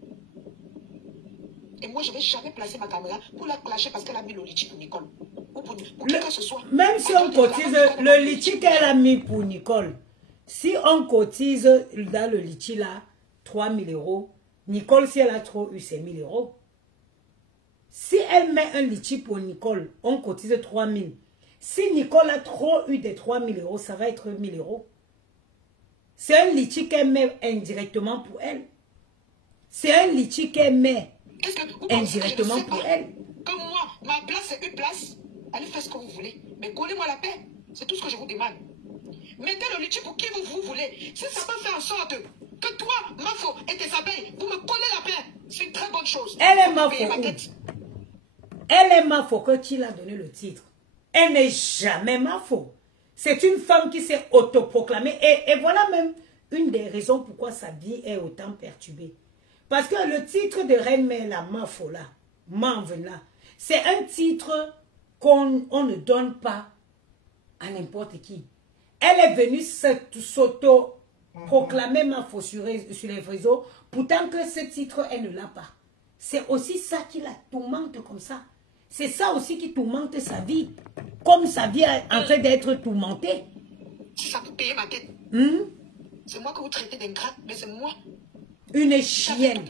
Et moi, je ne vais jamais placer ma caméra pour la clasher parce qu'elle a mis le litchi pour Nicole. Ou pour qui que ce soit. Même si on cotise le litchi qu'elle a mis pour Nicole, si on cotise dans le litchi là, 3 000 €, Nicole, si elle a trop eu, c'est 1 000 €. Si elle met un litchi pour Nicole, on cotise 3 000. Si Nicole a trop eu des 3 000 €, ça va être 1 000 €. C'est un litchi qu'elle met indirectement pour elle. C'est un litchi qu'elle met indirectement pour elle. Comme moi, ma place c'est une place. Allez faire ce que vous voulez. Mais collez-moi la paix. C'est tout ce que je vous demande. Mettez le litchi pour qui vous voulez. Si ça peut faire en sorte que toi, Mafo et tes abeilles, vous me collez la paix, c'est une très bonne chose. Elle est Mafo. Elle est Mafo que tu l'as donné le titre. Elle n'est jamais Mafo. C'est une femme qui s'est autoproclamée. Et voilà même une des raisons pourquoi sa vie est autant perturbée. Parce que le titre de Reine Mère, la Mafo là, Manvena, c'est un titre qu'on ne donne pas à n'importe qui. Elle est venue s'auto-proclamer Mafo sur les réseaux, pourtant que ce titre, elle ne l'a pas. C'est aussi ça qui la tourmente comme ça. C'est ça aussi qui tourmente sa vie. Comme sa vie est en train d'être tourmentée. Si ça peut payer ma tête. C'est moi que vous traitez d'ingrat, mais c'est moi. Une chienne,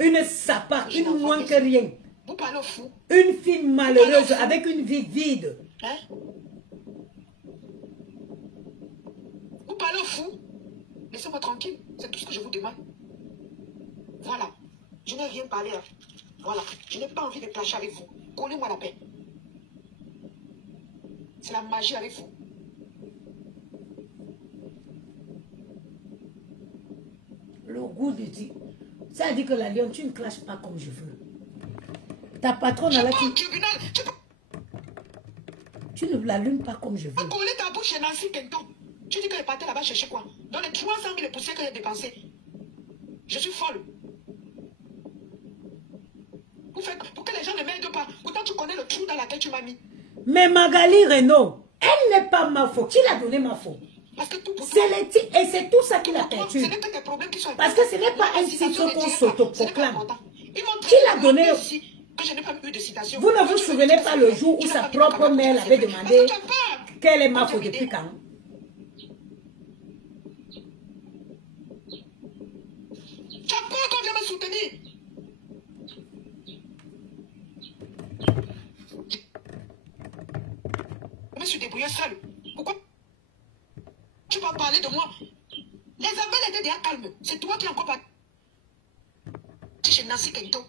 une sapate, une moins que rien. Vous parlez au fou. Une fille malheureuse avec une vie vide. Hein? Vous parlez au fou. Laissez-moi tranquille. C'est tout ce que je vous demande. Voilà. Je n'ai rien parlé. Hein. Voilà. Je n'ai pas envie de clasher avec vous. Collez-moi la paix. C'est la magie avec vous. Le goût de Dieu. Ça veut dire que la lionne, tu ne clashes pas comme je veux. Ta patronne a la tu ne l'allumes pas comme je veux. Coller ta bouche chez Nancy Kenton. Tu dis qu'elle est partie là-bas chercher quoi? Dans les 300 000 poussières qu'elle a dépensées. Je suis folle. Vous faites pas. Pourtant, tu connais le trou dans laquelle tu m'as mis. Mais Magali Renault, elle n'est pas ma faute. Qui l'a donné ma faute? Parce que tout pour C'est les titres, et c'est tout ça qui l'a perdu. Ce n'est que tes problèmes qui sont Parce que ce n'est pas un titre qu'on s'autoproclame. Qui l'a Ils donné? que je n'ai pas eu de citation. Vous ne vous souvenez pas le jour où sa propre mère l'avait demandé quelle est ma faute depuis quand? Tu as peur qu'on vienne me soutenir. Je me suis débrouillée seule. Pourquoi tu vas parler de moi? Les appels étaient déjà calmes. C'est toi qui es encore parti chez Nancy Kento.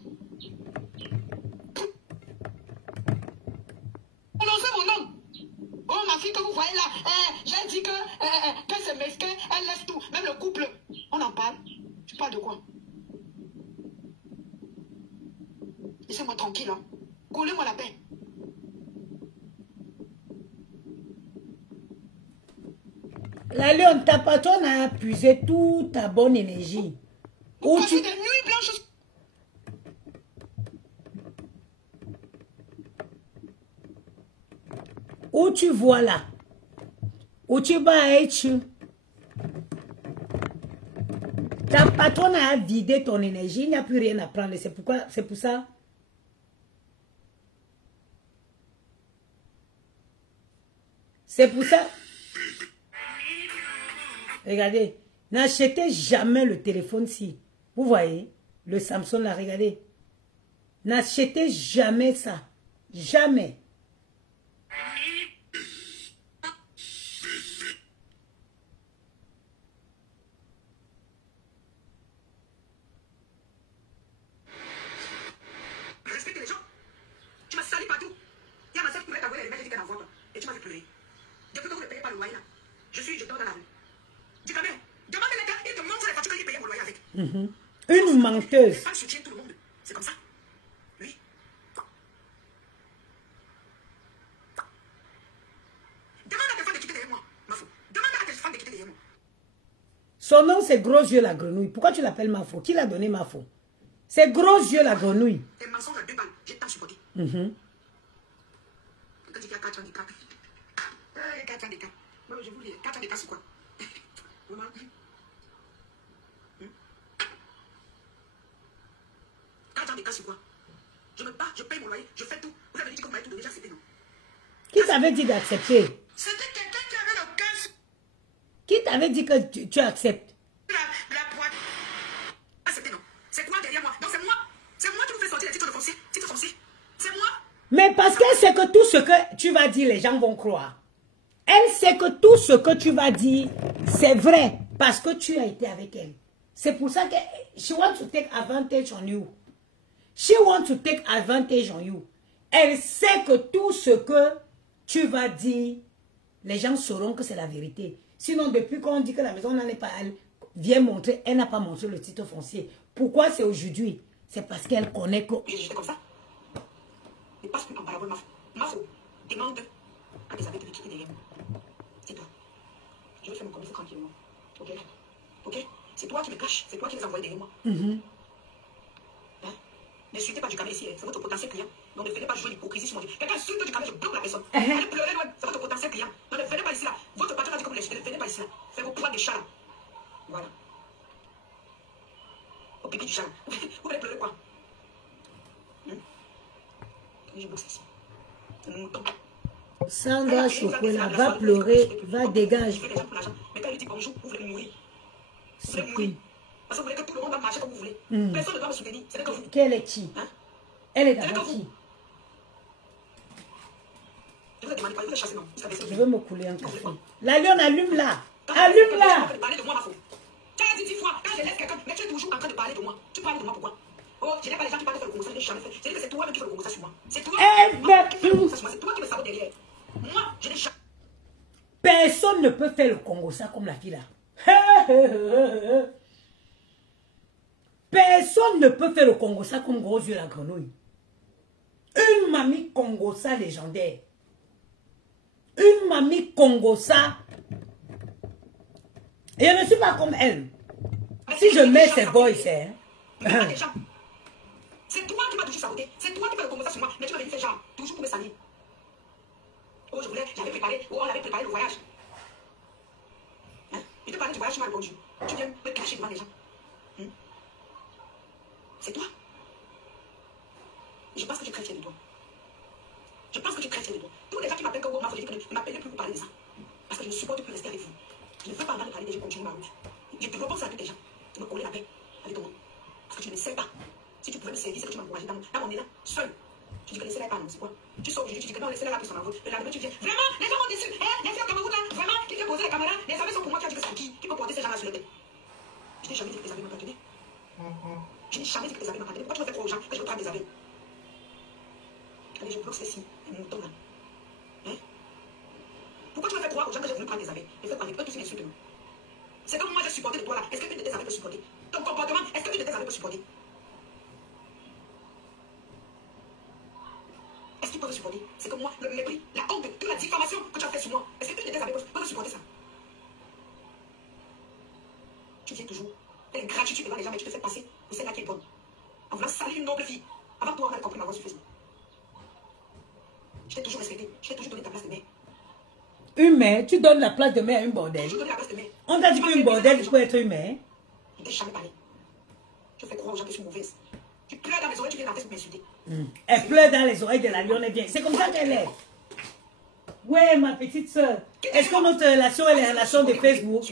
Prononcez mon nom. Oh, ma fille que vous voyez là, j'ai dit que c'est mesquin, elle laisse tout, même le couple. On en parle. Tu parles de quoi? Laissez-moi tranquille, hein. Coulez-moi la paix. La Lyon, ta patronne a puisé toute ta bonne énergie. Vous passez des nuits blanches. Où tu vois là? Où tu vas être? Ta patronne a vidé ton énergie, il n'y a plus rien à prendre. C'est pourquoi, c'est pour ça. C'est pour ça. Regardez, n'achetez jamais le téléphone-ci. Vous voyez, le Samsung là, regardez. N'achetez jamais ça. Jamais. Respecte les gens. Tu m'as sali partout. Il y a ma soeur qui voulait t'avouer les mecs qui qu'elle envoie toi. Et tu m'as fait pleurer. Depuis que vous ne payez pas le loyer là, je dors dans la rue. Dis quand même, demande les gars, ils te montrent les factures qu'ils payaient mon loyer avec. Une menteuse. Les femmes soutiennent tout le monde. C'est comme ça. Oui. Demande à tes femmes de quitter derrière moi. Mafo. Demande à tes femmes de quitter derrière moi. Son nom c'est Gros Yeux la grenouille. Pourquoi tu l'appelles Mafo? Qui l'a donné Mafo? C'est Gros Yeux la grenouille. Tes mensonges à 2 balles, j'ai tant supporté. Quand tu dis qu'il y a 4 ans d'écart. 4 ans d'écart. Moi, je vous dis, 4 ans d'écart, c'est quoi? Maman. 4 ans d'écart, c'est quoi? Je me bats, je paye mon loyer, je fais tout. Vous avez dit que vous m'avez tout donné, j'ai accepté, non? Qui t'avait dit d'accepter? C'était quelqu'un qui avait le cœur. Qui t'avait dit que tu acceptes? La boîte. Accepté, non? C'est toi derrière moi. Donc c'est moi. C'est moi qui vous fais sortir les titres de foncier. Titres fonciers. C'est moi. Mais parce qu'elle sait que tout ce que tu vas dire, les gens vont croire. Elle sait que tout ce que tu vas dire, c'est vrai. Parce que tu as été avec elle. C'est pour ça que she wants to take advantage on you. She wants to take advantage on you. Elle sait que tout ce que tu vas dire, les gens sauront que c'est la vérité. Sinon, depuis qu'on dit que la maison n'en est pas, elle vient montrer, elle n'a pas montré le titre foncier. Pourquoi c'est aujourd'hui? C'est parce qu'elle connaît que... J'étais comme ça. Et passe plus en parabole, ma faute. Demande à tes amis de quitter derrière moi. C'est toi. Je vais faire mon commerce tranquillement. Ok? Ok? C'est toi qui me caches. C'est toi qui les envoies derrière moi. Hein? Ne suivez pas du caméra ici. C'est votre potentiel client. Donc ne venez pas jouer l'hypocrisie sur mon Dieu. Quelqu'un insulte du caméra, je bloque la personne. Allez pleurer loin. C'est votre potentiel client. Donc ne venez pas ici là. Votre patron a dit que vous ne venez pas ici là. Faites vos poids des chats là. Voilà. Au pipi du chat. Vous venez pleurer quoi? Je bosse ici. Sandra Chocolat va pleurer, va dégager. Mais quand il dit bonjour, vous voulez mourir. Vous voulez mourir. Parce que vous voulez que tout le monde va marcher comme vous voulez. Personne ne doit me soutenir. C'est que vous. Quelle est qui? Hein? Elle est d'abord qui? Je vous ai demandé pas, vous les chasser, non? Je veux me couler un café. La lionne, allume-la. Allume-la. Tu as dit 10 fois, quand je laisse quelqu'un, mais tu es toujours en train de parler de moi. Tu parles de moi pourquoi? Oh, je n'ai pas les gens qui parlent de faire le Congo, ça, je n'ai jamais fait. C'est-à-dire que c'est toi-même qui fais le Congo, ça sur moi. C'est toi qui fais le Congo, ça sur moi. C'est toi qui me sabote derrière. Moi, je n'ai jamais. Personne ne peut faire le Congo, ça comme la fille là. Personne ne peut faire le Congo, ça comme Gros Yeux la grenouille. Une mamie Congo, ça légendaire. Une mamie Congo, ça. Et je ne suis pas comme elle. Si je mets ses voices, hein. C'est toi qui m'as touché juste à côté. C'est toi qui fais le conversation sur moi. Mais tu vas venir faire genre, toujours pour me salir. Oh, j'avais préparé, oh, on avait préparé le voyage. Hein? Il te parlait du voyage, tu m'as répondu. Tu viens me cacher devant les gens. C'est toi. Et je pense que tu es très fier de toi. Je pense que tu es très fier de toi. Tous les gens qui m'appellent comme moi, il ne m'appellent plus pour parler de ça. Parce que je ne supporte plus rester avec vous. Je ne veux pas entendre parler des gens, continuer ma route. Je te repense à tous les gens. Tu me coller la paix avec toi. Parce que tu ne me sais pas. Si tu pouvais me servir, c'est que tu m'encourageais dans mon élan, seul. Tu dis que laissez-la pas, non, c'est quoi? Tu sors aujourd'hui, tu dis que non, laissez-la là pour son envol. Le lendemain, tu viens. Vraiment, les gens m'ont déçu. Les filles au Cameroun, là, vraiment, qui vient poser les caméras, les amis sont pour moi, tu as dit que c'est qui peut porter ces gens-là sur le tête. Je n'ai jamais dit que les amis m'appartenaient. Je n'ai jamais dit que les amis m'appartenaient. Pourquoi tu me fais croire aux gens que je prends des amis? Allez, je bloque ceci, les moutons là. Hein? Pourquoi tu me fais croire aux gens que j'ai voulu prendre des amis? Les fais prendre, eux tous m'insultent. C'est comme moi, j'ai supporté de toi là. Est-ce que une de tes amis peut supporter? Ton comportement, est-ce que une de tes amis peut supporter? Est-ce qu'il peut le supporter? C'est comme moi, le mépris, la honte, toute la diffamation que tu as fait sur moi. Est-ce que une de tes amis peut supporter ça? Tu viens toujours. Tu as une gratitude devant les gens, mais tu te fais passer pour celle-là qui est bonne. En voulant salir une noble fille. Avant toi, on a compris ma voix sur Facebook. Je t'ai toujours respecté. Je t'ai toujours donné ta place de mère. Une mère, tu donnes la place de mère à une bordel. Je donne la place de mère. On t'a dit qu'une bordel, il faut être une mère. Je t'ai jamais parlé. Je fais croire aux gens que je suis mauvaise. Tu pleures dans les oreilles, tu viens dans pour m'insulter. Elle pleure dans les oreilles de la lionne, elle vient. C'est comme ça qu'elle est. Ouais, ma petite soeur. Est-ce que notre relation est la relation de Facebook?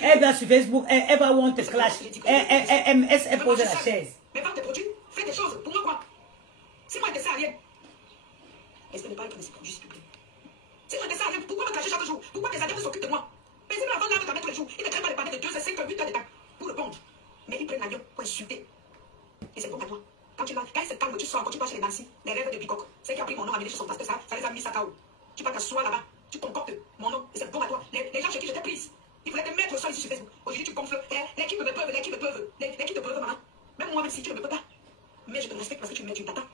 Elle va sur Facebook, elle va où on te clash. Elle pose la chaise. Mais vends tes produits, fais des choses. Pour moi, quoi? Si moi, je ne rien. Est-ce que ne pas prendre ces produits, s'il te plaît? Si moi, je ne rien, pourquoi me cacher chaque jour? Pourquoi tes adeptes s'occupent de moi? Mais si la vente là, tous les jours, ils ne traitent pas les paniers de 2 à 5 8 heures de temps pour le pondre. Mais ils prennent l'avion pour insulter. Et c'est bon à toi. Quand il se calme, tu sors, quand tu passes chez les Nancy, les rêves de Bicoque, c'est qui a pris mon nom, amené chez son pasteur, ça les a mis ça KO. Tu vas t'asseoir là-bas, tu concoctes mon nom, et c'est bon à toi. Les gens chez qui je t'ai prise, ils voulaient te mettre au sol ici sur Facebook. Aujourd'hui, tu gonfles. L'équipe me peuvent, l'équipe me peuvent. L'équipe te peuvent, maman. Même moi, même si tu ne me peux pas. Mais je te respecte parce que tu t'attends.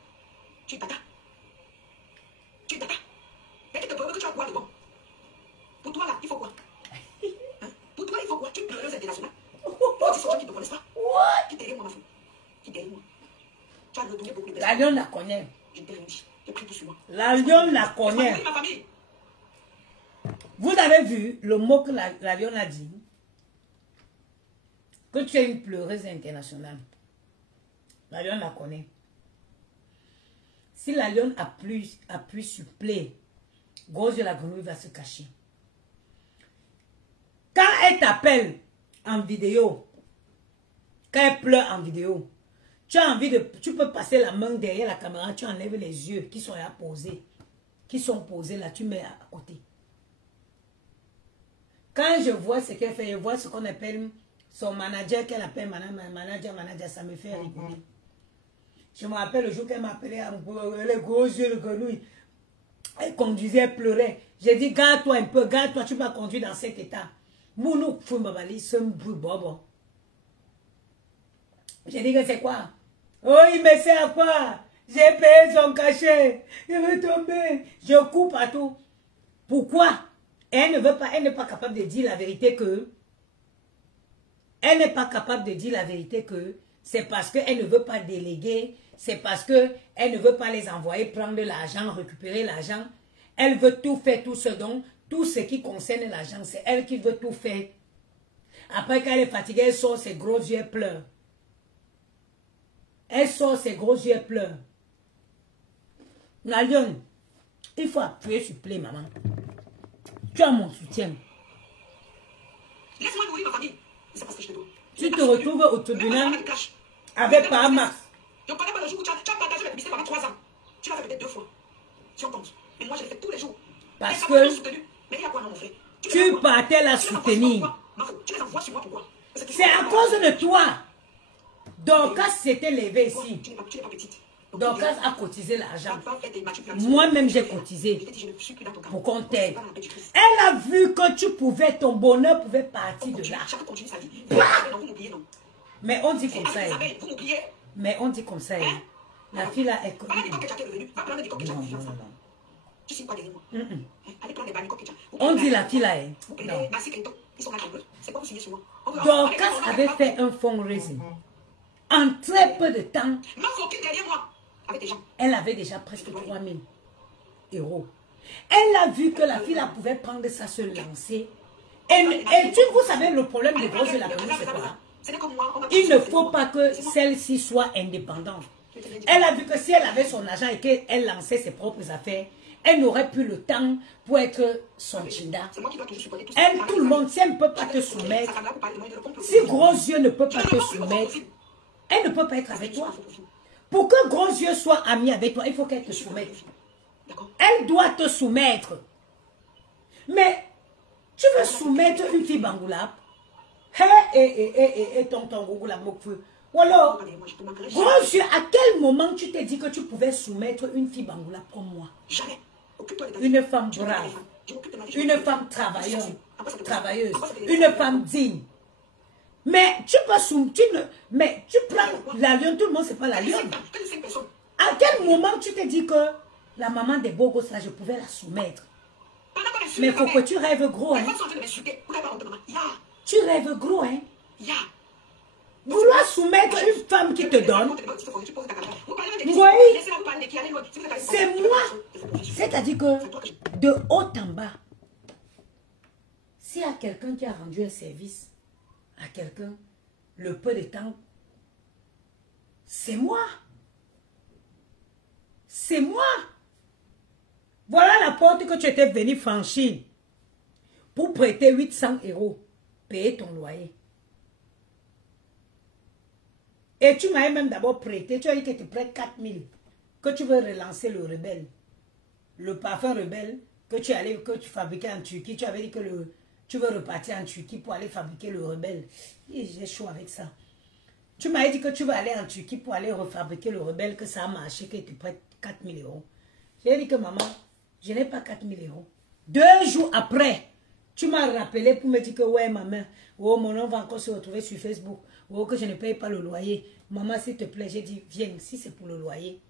Tu t'attends. Tu t'attends. L'équipe te peuvent que tu as quoi de bon? Pour toi, là, il faut quoi? Hein? Pour toi, il faut quoi? Tu pleures aux internationales. Ce sont gens qui ne te connaissent pas. Qui derrière moi, ma fille? Qui derrière moi? Tu as retourné beaucoup de personnes. La lionne la connaît. Je ne t'ai rien dit. J'ai pris tout sur moi. La lionne la connaît. Ma famille. Vous avez vu le mot que la lionne a dit? Que tu es une pleureuse internationale. La lionne la connaît. Si la lionne appuie sur play, gros yeux la grenouille va se cacher. Quand elle t'appelle en vidéo, quand elle pleure en vidéo, tu as envie de... Tu peux passer la main derrière la caméra, tu enlèves les yeux qui sont là posés. Qui sont posés là, tu mets à côté. Quand je vois ce qu'elle fait, je vois ce qu'on appelle son manager, qu'elle appelle manager, ça me fait rigoler. Je me rappelle le jour qu'elle m'appelait, les gros yeux de grenouille. Elle conduisait, elle pleurait. J'ai dit, garde-toi un peu, garde-toi, tu vas conduire dans cet état. Mounou, Foumbabali, c'est un bruit bobo. J'ai dit que c'est quoi? Oh, il me sert à quoi? J'ai payé son cachet. Il veut tomber. Je coupe partout. Pourquoi? Elle ne veut pas, elle n'est pas capable de dire la vérité que... Elle n'est pas capable de dire la vérité que c'est parce qu'elle ne veut pas déléguer, c'est parce qu'elle ne veut pas les envoyer prendre l'argent, récupérer l'argent. Elle veut tout faire, tout ce dont, tout ce qui concerne l'argent, c'est elle qui veut tout faire. Après, quand elle est fatiguée, elle sort ses gros yeux, elle pleure. Elle sort ses gros yeux, elle pleure. La lionne, il faut appuyer sur play, maman. Tu as mon soutien. Laisse-moi nourrir ma famille. C'est parce que je te dois. Tu te retrouves au tribunal avec Paramax. Je ne connais pas le jour où tu as partagé le publicité pendant 3 ans. Tu l'as fait peut-être 2 fois. Si on compte. Mais moi, je l'ai fait tous les jours. Parce que mais il y a quoi, non, mon frère? tu partais la soutenir. Tu les envoies sur moi, pourquoi? C'est à cause de toi. Dorcas s'était levé ici. Tu n'es pas petite. Dorcas a cotisé l'argent. Moi-même, j'ai cotisé pour qu'on t'aide. Elle a vu que tu pouvais, ton bonheur pouvait partir de là. Mais on dit comme ça. Mais on dit comme ça. La fille là est comme ça. On dit la fille là. Non. Dorcas avait fait un fundraising. En très peu de temps, avec des gens. Elle avait déjà presque 3000 euros. Elle a vu que la fille là pouvait prendre ça, se lancer. Vous savez, le problème des grosses de la famille, c'est quoi? Il ne faut pas que celle-ci soit indépendante. Elle a vu que si elle avait son argent et qu'elle lançait ses propres affaires, elle n'aurait plus le temps pour être son chinda. Elle, tout le monde, si elle ne peut pas te soumettre, si Gros Yeux ne peut pas te soumettre, elle ne peut pas être avec toi. Pour que Gros Yeux soit ami avec toi, il faut qu'elle te soumette. Elle doit te soumettre. Mais tu veux soumettre une fille bangoula? Et tonton Gogoula Mokfeu. Ou alors, Gros Yeux, à quel moment tu t'es dit que tu pouvais soumettre une fille bangoula comme moi? Jamais. Une femme brave, une femme travailleuse, une femme digne. Mais tu peux mais tu prends la lionne, tout le monde, c'est pas la lionne. À quel moment tu t'es dit que la maman des beaux gosses là, je pouvais la soumettre? Mais il faut que tu rêves gros, hein. Tu rêves gros, hein. Vouloir soumettre une femme qui te donne. Oui, c'est moi. C'est-à-dire que de haut en bas, s'il y a quelqu'un qui a rendu un service à quelqu'un, le peu de temps, c'est moi. C'est moi. Voilà la porte que tu étais venu franchir pour prêter 800 euros, payer ton loyer. Et tu m'avais même d'abord prêté, tu as dit que tu prêtes 4000, que tu veux relancer le Rebelle. Le parfum Rebelle que tu fabriquais en Turquie, tu avais dit que tu veux repartir en Turquie pour aller fabriquer le Rebelle. J'ai chaud avec ça. Tu m'avais dit que tu veux aller en Turquie pour aller refabriquer le Rebelle, que ça a marché, que tu prêtes 4000 euros. J'ai dit que maman, je n'ai pas 4000 euros. 2 jours après, tu m'as rappelé pour me dire que ouais maman, oh mon nom va encore se retrouver sur Facebook. Oh, que je ne paye pas le loyer. Maman, s'il te plaît, j'ai dit, viens, si c'est pour le loyer.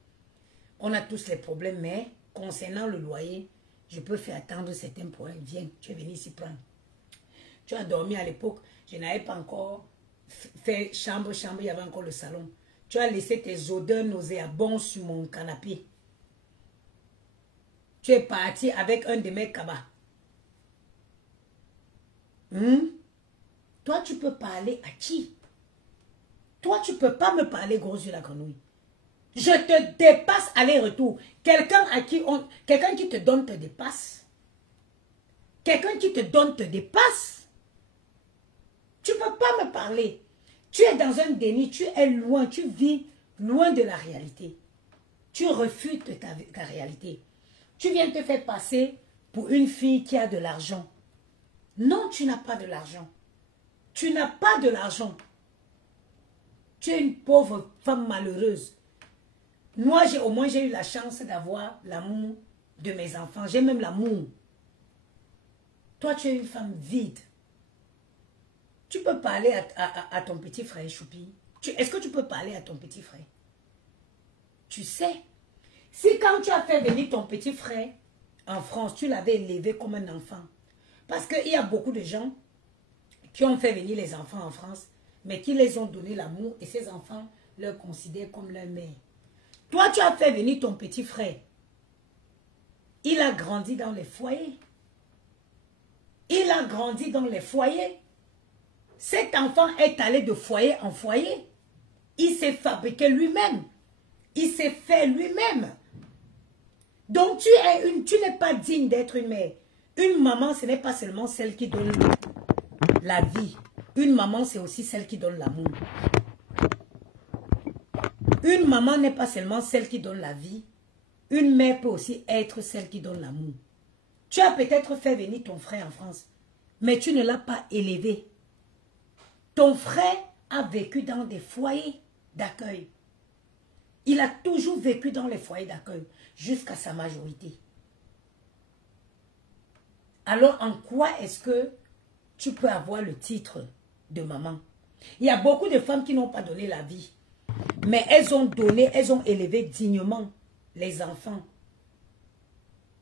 On a tous les problèmes, mais concernant le loyer, je peux faire attendre certains problèmes. Viens, tu es venu ici prendre. Tu as dormi à l'époque, je n'avais pas encore fait chambre, il y avait encore le salon. Tu as laissé tes odeurs nauséabondes sur mon canapé. Tu es parti avec un de mes cabas. Toi, tu peux parler à qui? Toi, tu ne peux pas me parler, Gros Yeux la grenouille. Je te dépasse aller-retour. Quelqu'un qui te donne te dépasse. Quelqu'un qui te donne te dépasse. Tu ne peux pas me parler. Tu es dans un déni, tu es loin, tu vis loin de la réalité. Tu refutes ta réalité. Tu viens te faire passer pour une fille qui a de l'argent. Non, tu n'as pas de l'argent. Tu n'as pas de l'argent. Tu es une pauvre femme malheureuse. Moi, au moins, j'ai eu la chance d'avoir l'amour de mes enfants. J'ai même l'amour. Toi, tu es une femme vide. Tu peux parler à ton petit frère, Choupi. Est-ce que tu peux parler à ton petit frère? Tu sais, si quand tu as fait venir ton petit frère en France, tu l'avais élevé comme un enfant. Parce qu'il y a beaucoup de gens qui ont fait venir les enfants en France, mais qui les ont donné l'amour et ces enfants leur considèrent comme leur mère. Toi, tu as fait venir ton petit frère. Il a grandi dans les foyers. Il a grandi dans les foyers. Cet enfant est allé de foyer en foyer. Il s'est fabriqué lui-même. Il s'est fait lui-même. Donc, tu n'es pas digne d'être une mère. Une maman, ce n'est pas seulement celle qui donne la vie. Une maman, c'est aussi celle qui donne l'amour. Une maman n'est pas seulement celle qui donne la vie. Une mère peut aussi être celle qui donne l'amour. Tu as peut-être fait venir ton frère en France, mais tu ne l'as pas élevé. Ton frère a vécu dans des foyers d'accueil. Il a toujours vécu dans les foyers d'accueil jusqu'à sa majorité. Alors, en quoi est-ce que tu peux avoir le titre de maman? Il y a beaucoup de femmes qui n'ont pas donné la vie. Mais elles ont donné, elles ont élevé dignement les enfants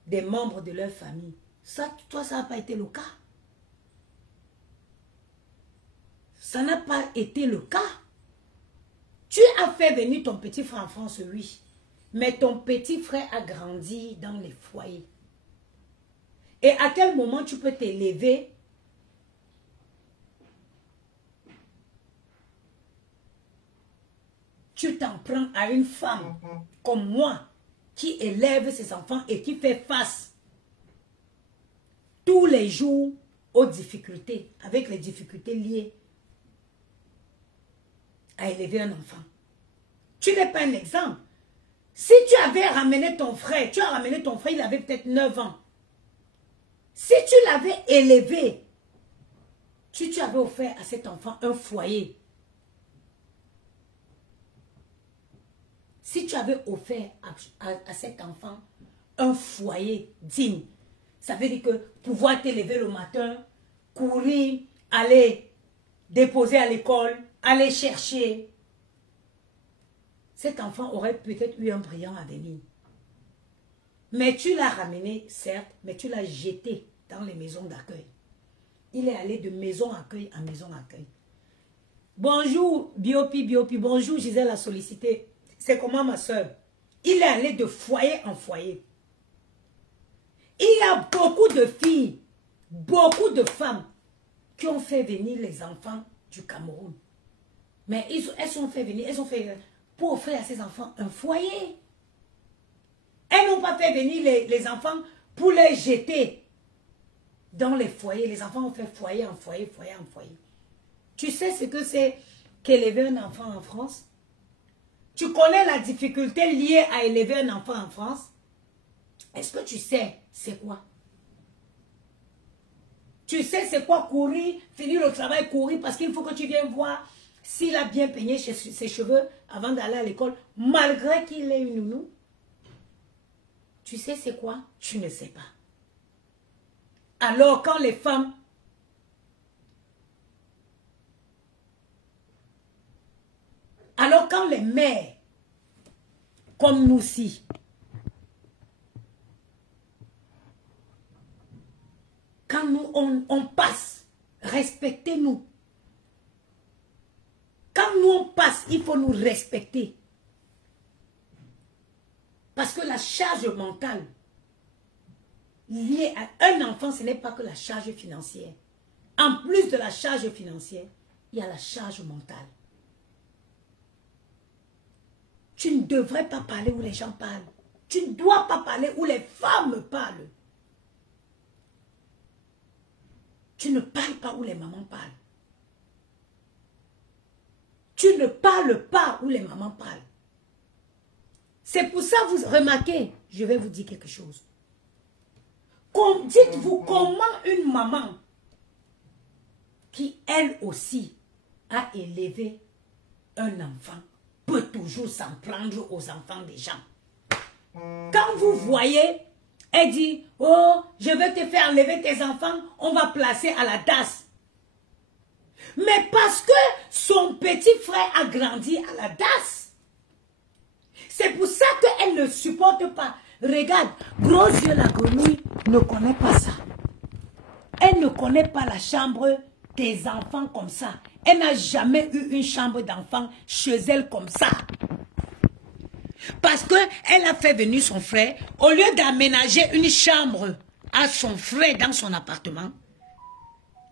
des membres de leur famille. Ça, toi, ça n'a pas été le cas. Ça n'a pas été le cas. Tu as fait venir ton petit frère en France, oui. Mais ton petit frère a grandi dans les foyers. Et à quel moment tu peux t'élever tu t'en prends à une femme comme moi qui élève ses enfants et qui fait face tous les jours aux difficultés, avec les difficultés liées à élever un enfant. Tu n'es pas un exemple. Si tu avais ramené ton frère, tu as ramené ton frère, il avait peut-être 9 ans. Si tu l'avais élevé, tu avais offert à cet enfant un foyer. Si tu avais offert à cet enfant un foyer digne, ça veut dire que pouvoir t'élever le matin, courir, aller déposer à l'école, aller chercher, cet enfant aurait peut-être eu un brillant avenir. Mais tu l'as ramené, certes, mais tu l'as jeté dans les maisons d'accueil. Il est allé de maison d'accueil en maison d'accueil. Bonjour, Biopi, Biopi. Bonjour, Gisèle a sollicité. C'est comment ma soeur? Il est allé de foyer en foyer. Il y a beaucoup de filles, beaucoup de femmes qui ont fait venir les enfants du Cameroun. Mais elles ont fait venir, elles ont fait pour offrir à ces enfants un foyer. Elles n'ont pas fait venir les enfants pour les jeter dans les foyers. Les enfants ont fait foyer en foyer, foyer en foyer. Tu sais ce que c'est qu'élever un enfant en France? Tu connais la difficulté liée à élever un enfant en France? Est-ce que tu sais c'est quoi? Tu sais c'est quoi courir, finir le travail, courir parce qu'il faut que tu viennes voir s'il a bien peigné ses cheveux avant d'aller à l'école, malgré qu'il ait une nounou? Tu sais c'est quoi? Tu ne sais pas. Alors quand les femmes alors quand les mères comme nous-ci quand nous on passe, respectez-nous. Quand nous on passe, il faut nous respecter. Parce que la charge mentale liée à un enfant, ce n'est pas que la charge financière. En plus de la charge financière, il y a la charge mentale. Tu ne devrais pas parler où les gens parlent. Tu ne dois pas parler où les femmes parlent. Tu ne parles pas où les mamans parlent. Tu ne parles pas où les mamans parlent. C'est pour ça, vous remarquez, je vais vous dire quelque chose. Dites-vous comment une maman qui, elle aussi, a élevé un enfant, peut toujours s'en prendre aux enfants des gens. Quand vous voyez, elle dit, oh, je vais te faire enlever tes enfants, on va placer à la DAS. Mais parce que son petit frère a grandi à la DAS. C'est pour ça qu'elle ne supporte pas. Regarde, gros yeux la grenouille ne connaît pas ça. Elle ne connaît pas la chambre des enfants comme ça. Elle n'a jamais eu une chambre d'enfant chez elle comme ça. Parce qu'elle a fait venir son frère, au lieu d'aménager une chambre à son frère dans son appartement,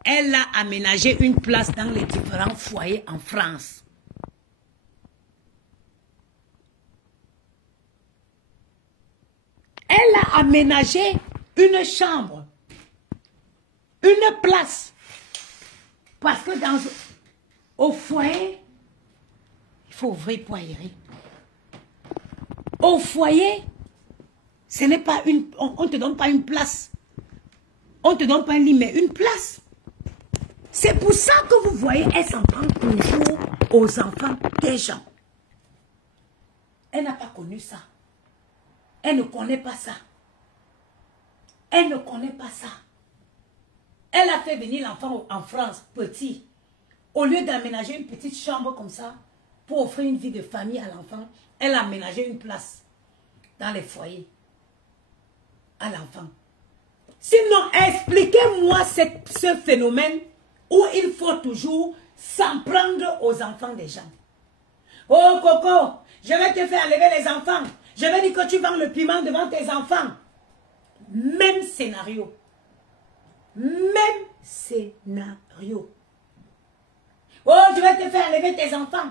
elle a aménagé une place dans les différents foyers en France. Elle a aménagé une chambre, une place. Parce que au foyer, il faut ouvrir pour aérer. Au foyer, ce n'est pas on ne te donne pas une place. On ne te donne pas un lit, mais une place. C'est pour ça que vous voyez, elle s'en prend toujours aux enfants des gens. Elle n'a pas connu ça. Elle ne connaît pas ça. Elle ne connaît pas ça. Elle a fait venir l'enfant en France, petit. Au lieu d'aménager une petite chambre comme ça, pour offrir une vie de famille à l'enfant, elle a aménagé une place dans les foyers à l'enfant. Sinon, expliquez-moi ce phénomène où il faut toujours s'en prendre aux enfants des gens. Oh Coco, je vais te faire enlever les enfants. Je vais dire que tu vends le piment devant tes enfants. Même scénario. Même scénario. Oh, je vais te faire enlever tes enfants.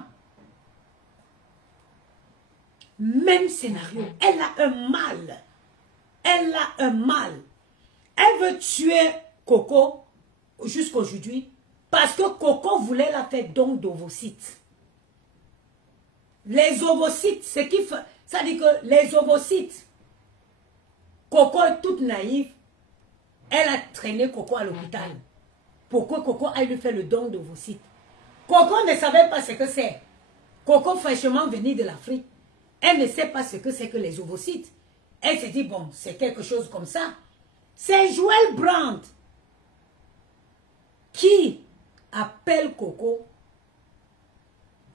Même scénario. Elle a un mal. Elle a un mal. Elle veut tuer Coco jusqu'aujourd'hui parce que Coco voulait la faire don d'ovocytes. Les ovocytes, ce qui fait, ça dit que les ovocytes, Coco est toute naïve. Elle a traîné Coco à l'hôpital pour que Coco aille lui faire le don d'ovocytes. Coco ne savait pas ce que c'est. Coco fraîchement venue de l'Afrique. Elle ne sait pas ce que c'est que les ovocytes. Elle s'est dit, bon, c'est quelque chose comme ça. C'est Joël Brandt qui appelle Coco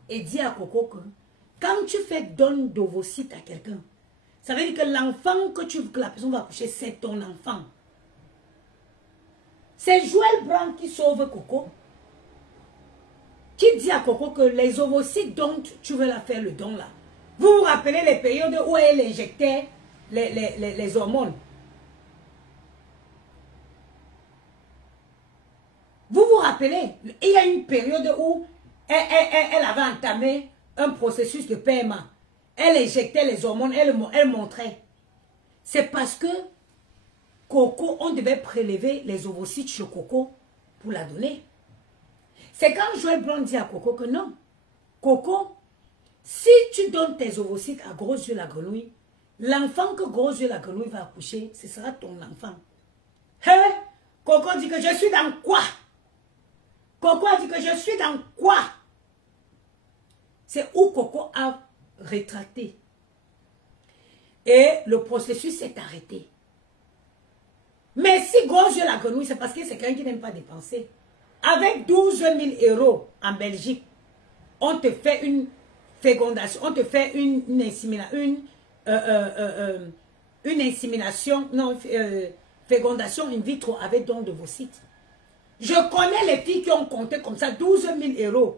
et dit à Coco que quand tu fais don d'ovocytes à quelqu'un, ça veut dire que l'enfant que la personne va accoucher, c'est ton enfant. C'est Joël Brandt qui sauve Coco, qui dit à Coco que les ovocytes dont tu veux la faire le don là, vous vous rappelez les périodes où elle injectait les hormones. Vous vous rappelez, il y a une période où elle avait entamé un processus de PMA. Elle injectait les hormones, elle montrait. C'est parce que Coco, on devait prélever les ovocytes chez Coco pour la donner. C'est quand Joël Brandt dit à Coco que non. Coco, si tu donnes tes ovocytes à Gros Yeux la grenouille, l'enfant que Gros Yeux la grenouille va accoucher, ce sera ton enfant. Hein? Coco dit que je suis dans quoi? Coco a dit que je suis dans quoi? C'est où Coco a rétracté. Et le processus s'est arrêté. Mais si Gros Yeux la grenouille, c'est parce que c'est quelqu'un qui n'aime pas dépenser. Avec 12 000 € en Belgique, on te fait une fécondation, on te fait une insémination, non, fécondation in vitro avec don d'ovocytes. Je connais les filles qui ont compté comme ça 12 000 €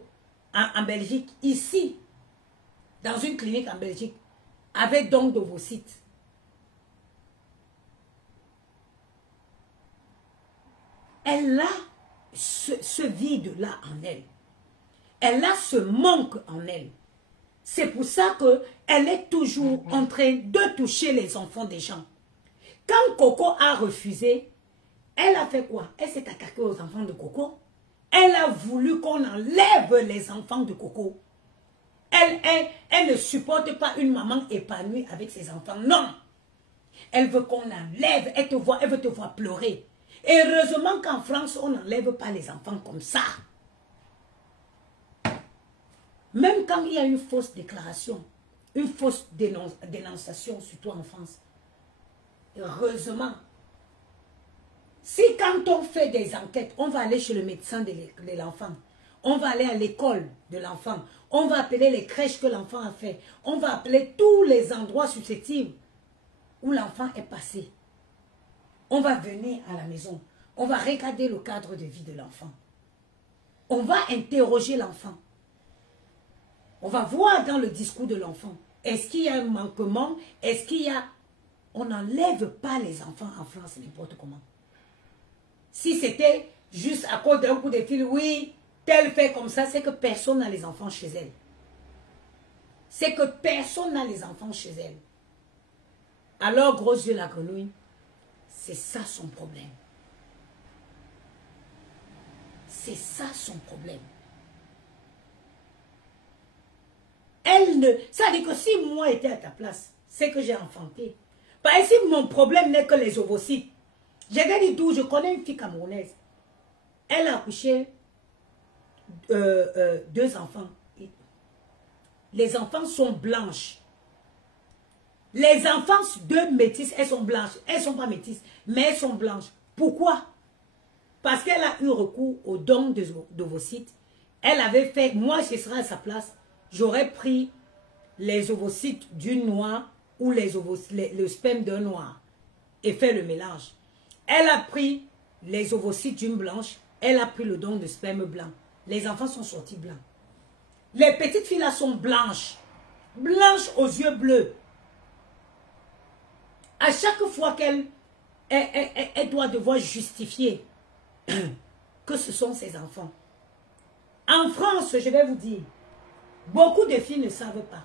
en Belgique, ici, dans une clinique en Belgique, avec don d'ovocytes. Elle a ce vide-là en elle. Elle a ce manque en elle. C'est pour ça qu'elle est toujours en train de toucher les enfants des gens. Quand Coco a refusé, elle a fait quoi? Elle s'est attaquée aux enfants de Coco. Elle a voulu qu'on enlève les enfants de Coco. Elle ne supporte pas une maman épanouie avec ses enfants. Non. Elle veut qu'on enlève. Elle veut te voir pleurer. Et heureusement qu'en France, on n'enlève pas les enfants comme ça. Même quand il y a une fausse déclaration, une fausse dénonciation, surtout en France. Heureusement. Si quand on fait des enquêtes, on va aller chez le médecin de l'enfant, on va aller à l'école de l'enfant, on va appeler les crèches que l'enfant a fait, on va appeler tous les endroits susceptibles où l'enfant est passé. On va venir à la maison, on va regarder le cadre de vie de l'enfant. On va interroger l'enfant. On va voir dans le discours de l'enfant, est-ce qu'il y a un manquement, est-ce qu'il y a... On n'enlève pas les enfants en France n'importe comment. Si c'était juste à cause d'un coup de fil, oui, tel fait comme ça, c'est que personne n'a les enfants chez elle. C'est que personne n'a les enfants chez elle. Alors, Gros Yeux la grenouille, c'est ça son problème. C'est ça son problème. Elle ne... Ça dit que si moi j'étais à ta place, c'est que j'ai enfanté. Par exemple, mon problème n'est que les ovocytes. Je vais dire d'où je connais une fille camerounaise. Elle a accouché 2 enfants. Les enfants sont blanches. Les enfants de métisses, elles sont blanches. Elles ne sont pas métisses, mais elles sont blanches. Pourquoi? Parce qu'elle a eu recours au don d'ovocytes. Elle avait fait, moi je serais à sa place, j'aurais pris les ovocytes d'une noire ou le sperme d'un noir et fait le mélange. Elle a pris les ovocytes d'une blanche, elle a pris le don de sperme blanc. Les enfants sont sortis blancs. Les petites filles là sont blanches. Blanches aux yeux bleus. À chaque fois qu'elle elle doit devoir justifier que ce sont ses enfants. En France, je vais vous dire, beaucoup de filles ne savent pas.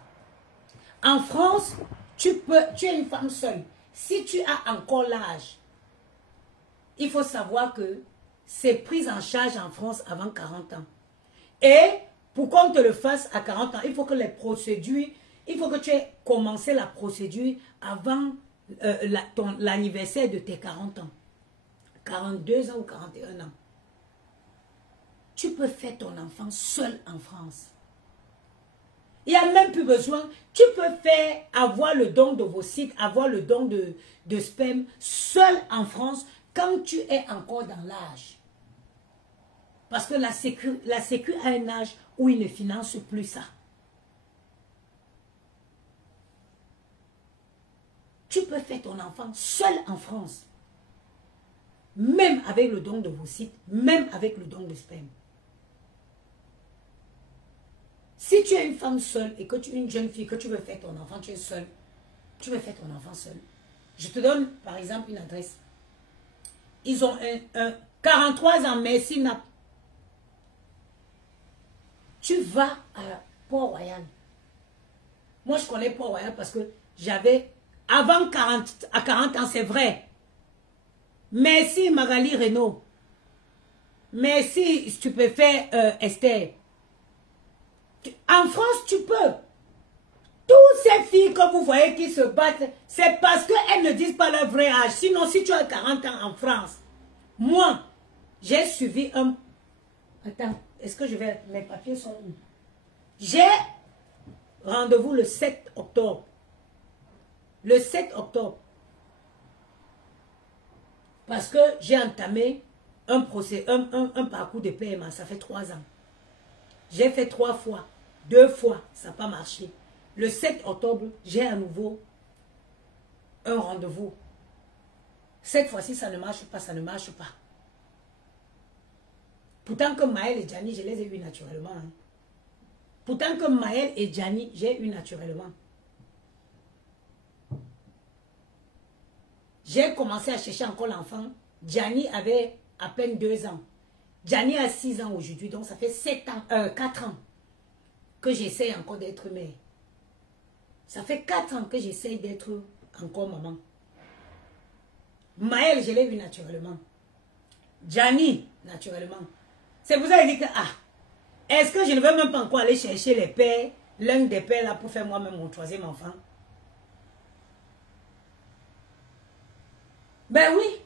En France, tu es une femme seule. Si tu as encore l'âge, il faut savoir que c'est pris en charge en France avant 40 ans. Et pour qu'on te le fasse à 40 ans, il faut que les procédures, il faut que tu aies commencé la procédure avant l'anniversaire de tes 40 ans. 42 ans ou 41 ans. Tu peux faire ton enfant seul en France. Il n'y a même plus besoin. Tu peux faire avoir le don d'ovocytes, avoir le don de sperme seul en France quand tu es encore dans l'âge. Parce que la sécu a un âge où il ne finance plus ça. Tu peux faire ton enfant seul en France. Même avec le don d'ovocytes, même avec le don de sperme. Si tu es une femme seule et que tu es une jeune fille, que tu veux faire ton enfant, tu es seule, tu veux faire ton enfant seul. Je te donne par exemple une adresse. Ils ont un 43 ans, Merci Nap. Tu vas à Port-Royal. Moi, je connais Port-Royal parce que j'avais, avant 40 ans, c'est vrai. Merci Magali Renault. Merci, tu peux faire Esther. En France, tu peux. Toutes ces filles que vous voyez qui se battent, c'est parce qu'elles ne disent pas leur vrai âge. Sinon, si tu as 40 ans en France, moi, j'ai suivi un... Attends, est-ce que je vais... Mes papiers sont où? J'ai rendez-vous le 7 octobre. Le 7 octobre. Parce que j'ai entamé un parcours de PMA. Ça fait 3 ans. J'ai fait 3 fois. 2 fois, ça n'a pas marché. Le 7 octobre, j'ai à nouveau un rendez-vous. Cette fois-ci, ça ne marche pas, ça ne marche pas. Pourtant que Maël et Gianni, je les ai eus naturellement. Hein. Pourtant que Maël et Gianni, j'ai eu naturellement. J'ai commencé à chercher encore l'enfant. Gianni avait à peine 2 ans. Gianni a 6 ans aujourd'hui, donc ça fait 4 ans que j'essaie encore d'être mère. Ça fait 4 ans que j'essaie d'être encore maman. Maël, je l'ai vu naturellement. Gianni, naturellement. C'est pour ça que je dis que, est-ce que je ne veux même pas encore aller chercher les pères, l'un des pères là pour faire moi-même mon 3e enfant? Ben oui.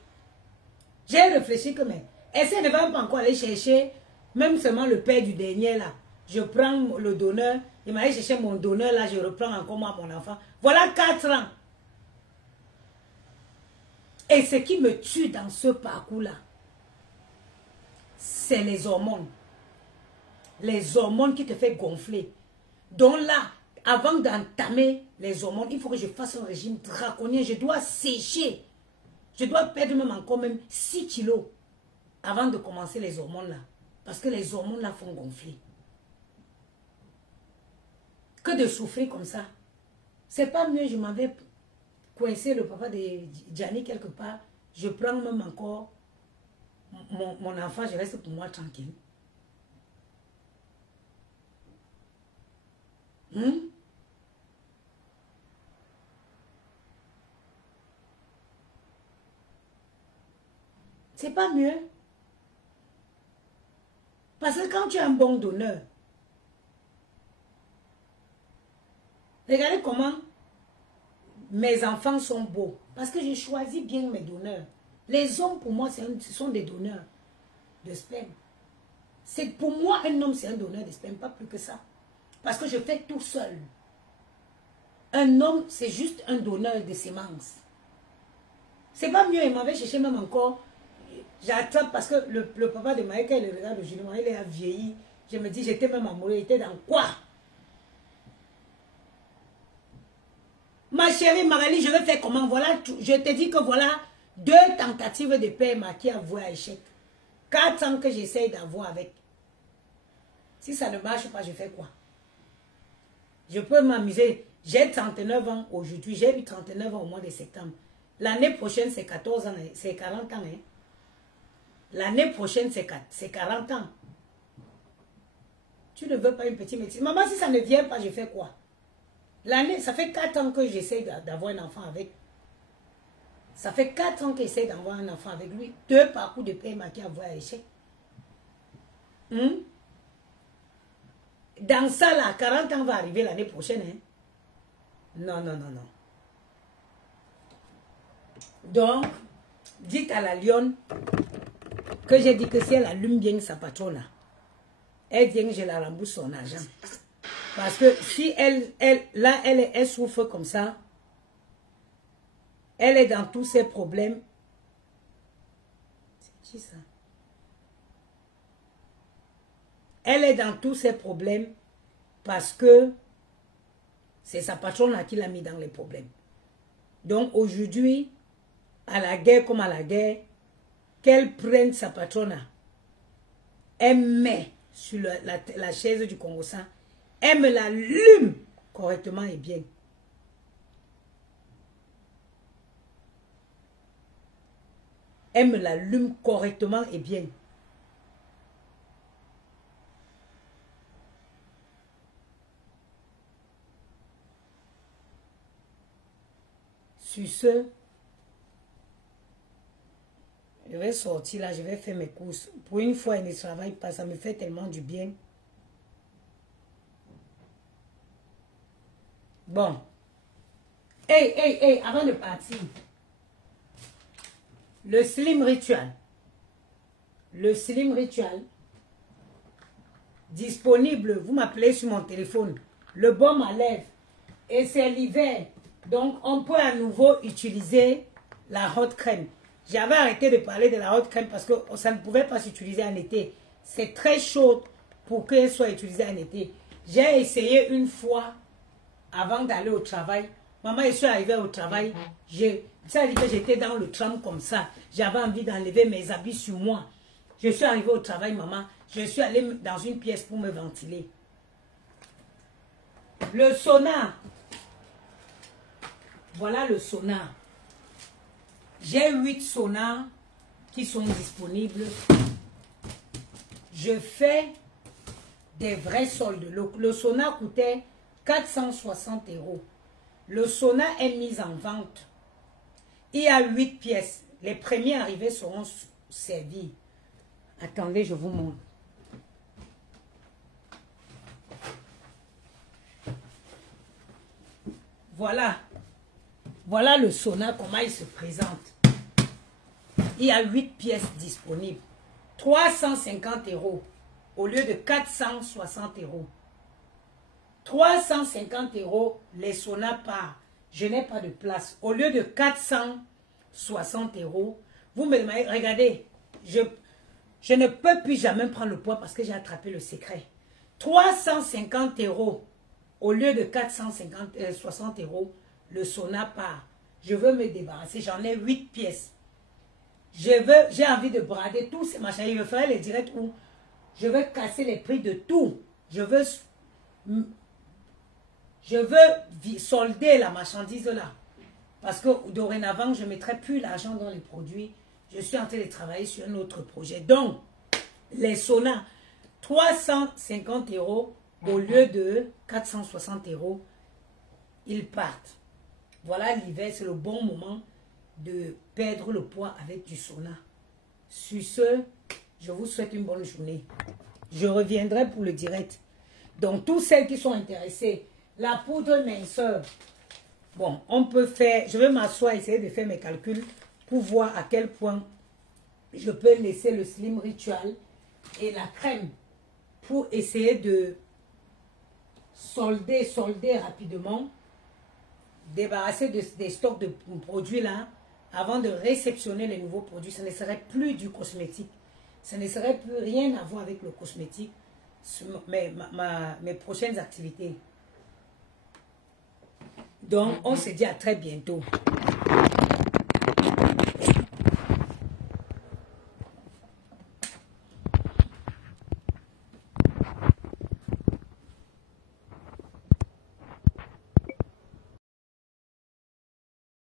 J'ai réfléchi que, mais, est-ce que je ne veux même pas encore aller chercher même seulement le père du dernier là? Je prends le donneur, il m'a allé chercher mon donneur là, je reprends encore moi mon enfant. Voilà 4 ans. Et ce qui me tue dans ce parcours-là, c'est les hormones. Les hormones qui te font gonfler. Donc là, avant d'entamer les hormones, il faut que je fasse un régime draconien. Je dois sécher. Je dois perdre encore 6 kilos avant de commencer les hormones là. Parce que les hormones là font gonfler. Que de souffrir comme ça. C'est pas mieux, je m'avais coincé le papa de Gianni quelque part. Je prends même encore mon enfant, je reste pour moi tranquille. C'est pas mieux. Parce que quand tu es un bon donneur, regardez comment mes enfants sont beaux. Parce que j'ai choisi bien mes donneurs. Les hommes, pour moi, ce sont des donneurs de sperme. Pour moi, un homme, c'est un donneur de sperme, pas plus que ça. Parce que je fais tout seul. Un homme, c'est juste un donneur de sémences. C'est pas mieux, il m'avait cherché même encore. J'attrape parce que le papa de Maël, quand il regarde aujourd'hui, il a vieilli. Je me dis, j'étais même amoureux, il était dans quoi? Ma chérie Magali, je vais faire comment? Voilà, je te dis que voilà 2 tentatives de PMA qui a voué à échec. 4 ans que j'essaye d'avoir avec. Si ça ne marche pas, je fais quoi? Je peux m'amuser. J'ai 39 ans aujourd'hui. J'ai eu 39 ans au mois de septembre. L'année prochaine, c'est 14 ans, c'est 40 ans. Hein. L'année prochaine, c'est 40 ans. Tu ne veux pas une petite médecine. Maman, si ça ne vient pas, je fais quoi? L'année, ça fait 4 ans que j'essaie d'avoir un enfant avec. Ça fait 4 ans que j'essaie d'avoir un enfant avec lui. 2 parcours de paiement qui envoient à échec. Dans ça, là, 40 ans va arriver l'année prochaine. Hein? Non, non, non, non. Donc, dites à la lionne que j'ai dit que si elle allume bien sa patronne, elle vient que je la rembourse son argent. Parce que si elle souffre comme ça, elle est dans tous ses problèmes. C'est qui ça? Elle est dans tous ses problèmes parce que c'est sa patronne qui l'a mis dans les problèmes. Donc aujourd'hui, à la guerre comme à la guerre, qu'elle prenne sa patronne, elle met sur la chaise du Congo-Sang, elle me l'allume correctement et bien. Elle me l'allume correctement et bien. Sur ce, je vais sortir là, je vais faire mes courses. Pour une fois, elle ne travaille pas, ça me fait tellement du bien. Bon. Hey, avant de partir. Le Slim Ritual. Le Slim Ritual. Disponible, vous m'appelez sur mon téléphone. Le baume à lèvres. Et c'est l'hiver. Donc, on peut à nouveau utiliser la hot crème. J'avais arrêté de parler de la hot crème parce que ça ne pouvait pas s'utiliser en été. C'est très chaud pour qu'elle soit utilisée en été. J'ai essayé une fois avant d'aller au travail. Maman, je suis arrivée au travail. Ça dit que j'étais dans le tram comme ça. J'avais envie d'enlever mes habits sur moi. Je suis arrivée au travail, maman. Je suis allée dans une pièce pour me ventiler. Le sauna. Voilà le sauna. J'ai 8 saunas qui sont disponibles. Je fais des vrais soldes. Le sauna coûtait 460 €. Le sauna est mis en vente. Il y a 8 pièces. Les premiers arrivés seront servis. Attendez, je vous montre. Voilà. Voilà le sauna, comment il se présente. Il y a 8 pièces disponibles. 350 € au lieu de 460 €. 350 € les saunas par. Je n'ai pas de place. Au lieu de 460 €, vous me demandez, regardez, je ne peux plus jamais prendre le poids parce que j'ai attrapé le secret. 350 € au lieu de 460 €, le sauna part. Je veux me débarrasser. J'en ai 8 pièces. J'ai envie de brader tous ces machins. Je ferai les directs où je veux casser les prix de tout. Je veux solder la marchandise là. Parce que dorénavant, je ne mettrai plus l'argent dans les produits. Je suis en train de travailler sur un autre projet. Donc, les saunas, 350 € au lieu de 460 €, ils partent. Voilà, l'hiver, c'est le bon moment de perdre le poids avec du sauna. Sur ce, je vous souhaite une bonne journée. Je reviendrai pour le direct. Donc, tous celles qui sont intéressées, la poudre minceur. Bon, on peut faire, je vais m'asseoir, essayer de faire mes calculs pour voir à quel point je peux laisser le Slim Ritual et la crème pour essayer de solder rapidement, débarrasser des stocks de produits là, avant de réceptionner les nouveaux produits. Ce ne serait plus du cosmétique. Ce ne serait plus rien à voir avec le cosmétique. Mes prochaines activités. Donc, on se dit à très bientôt.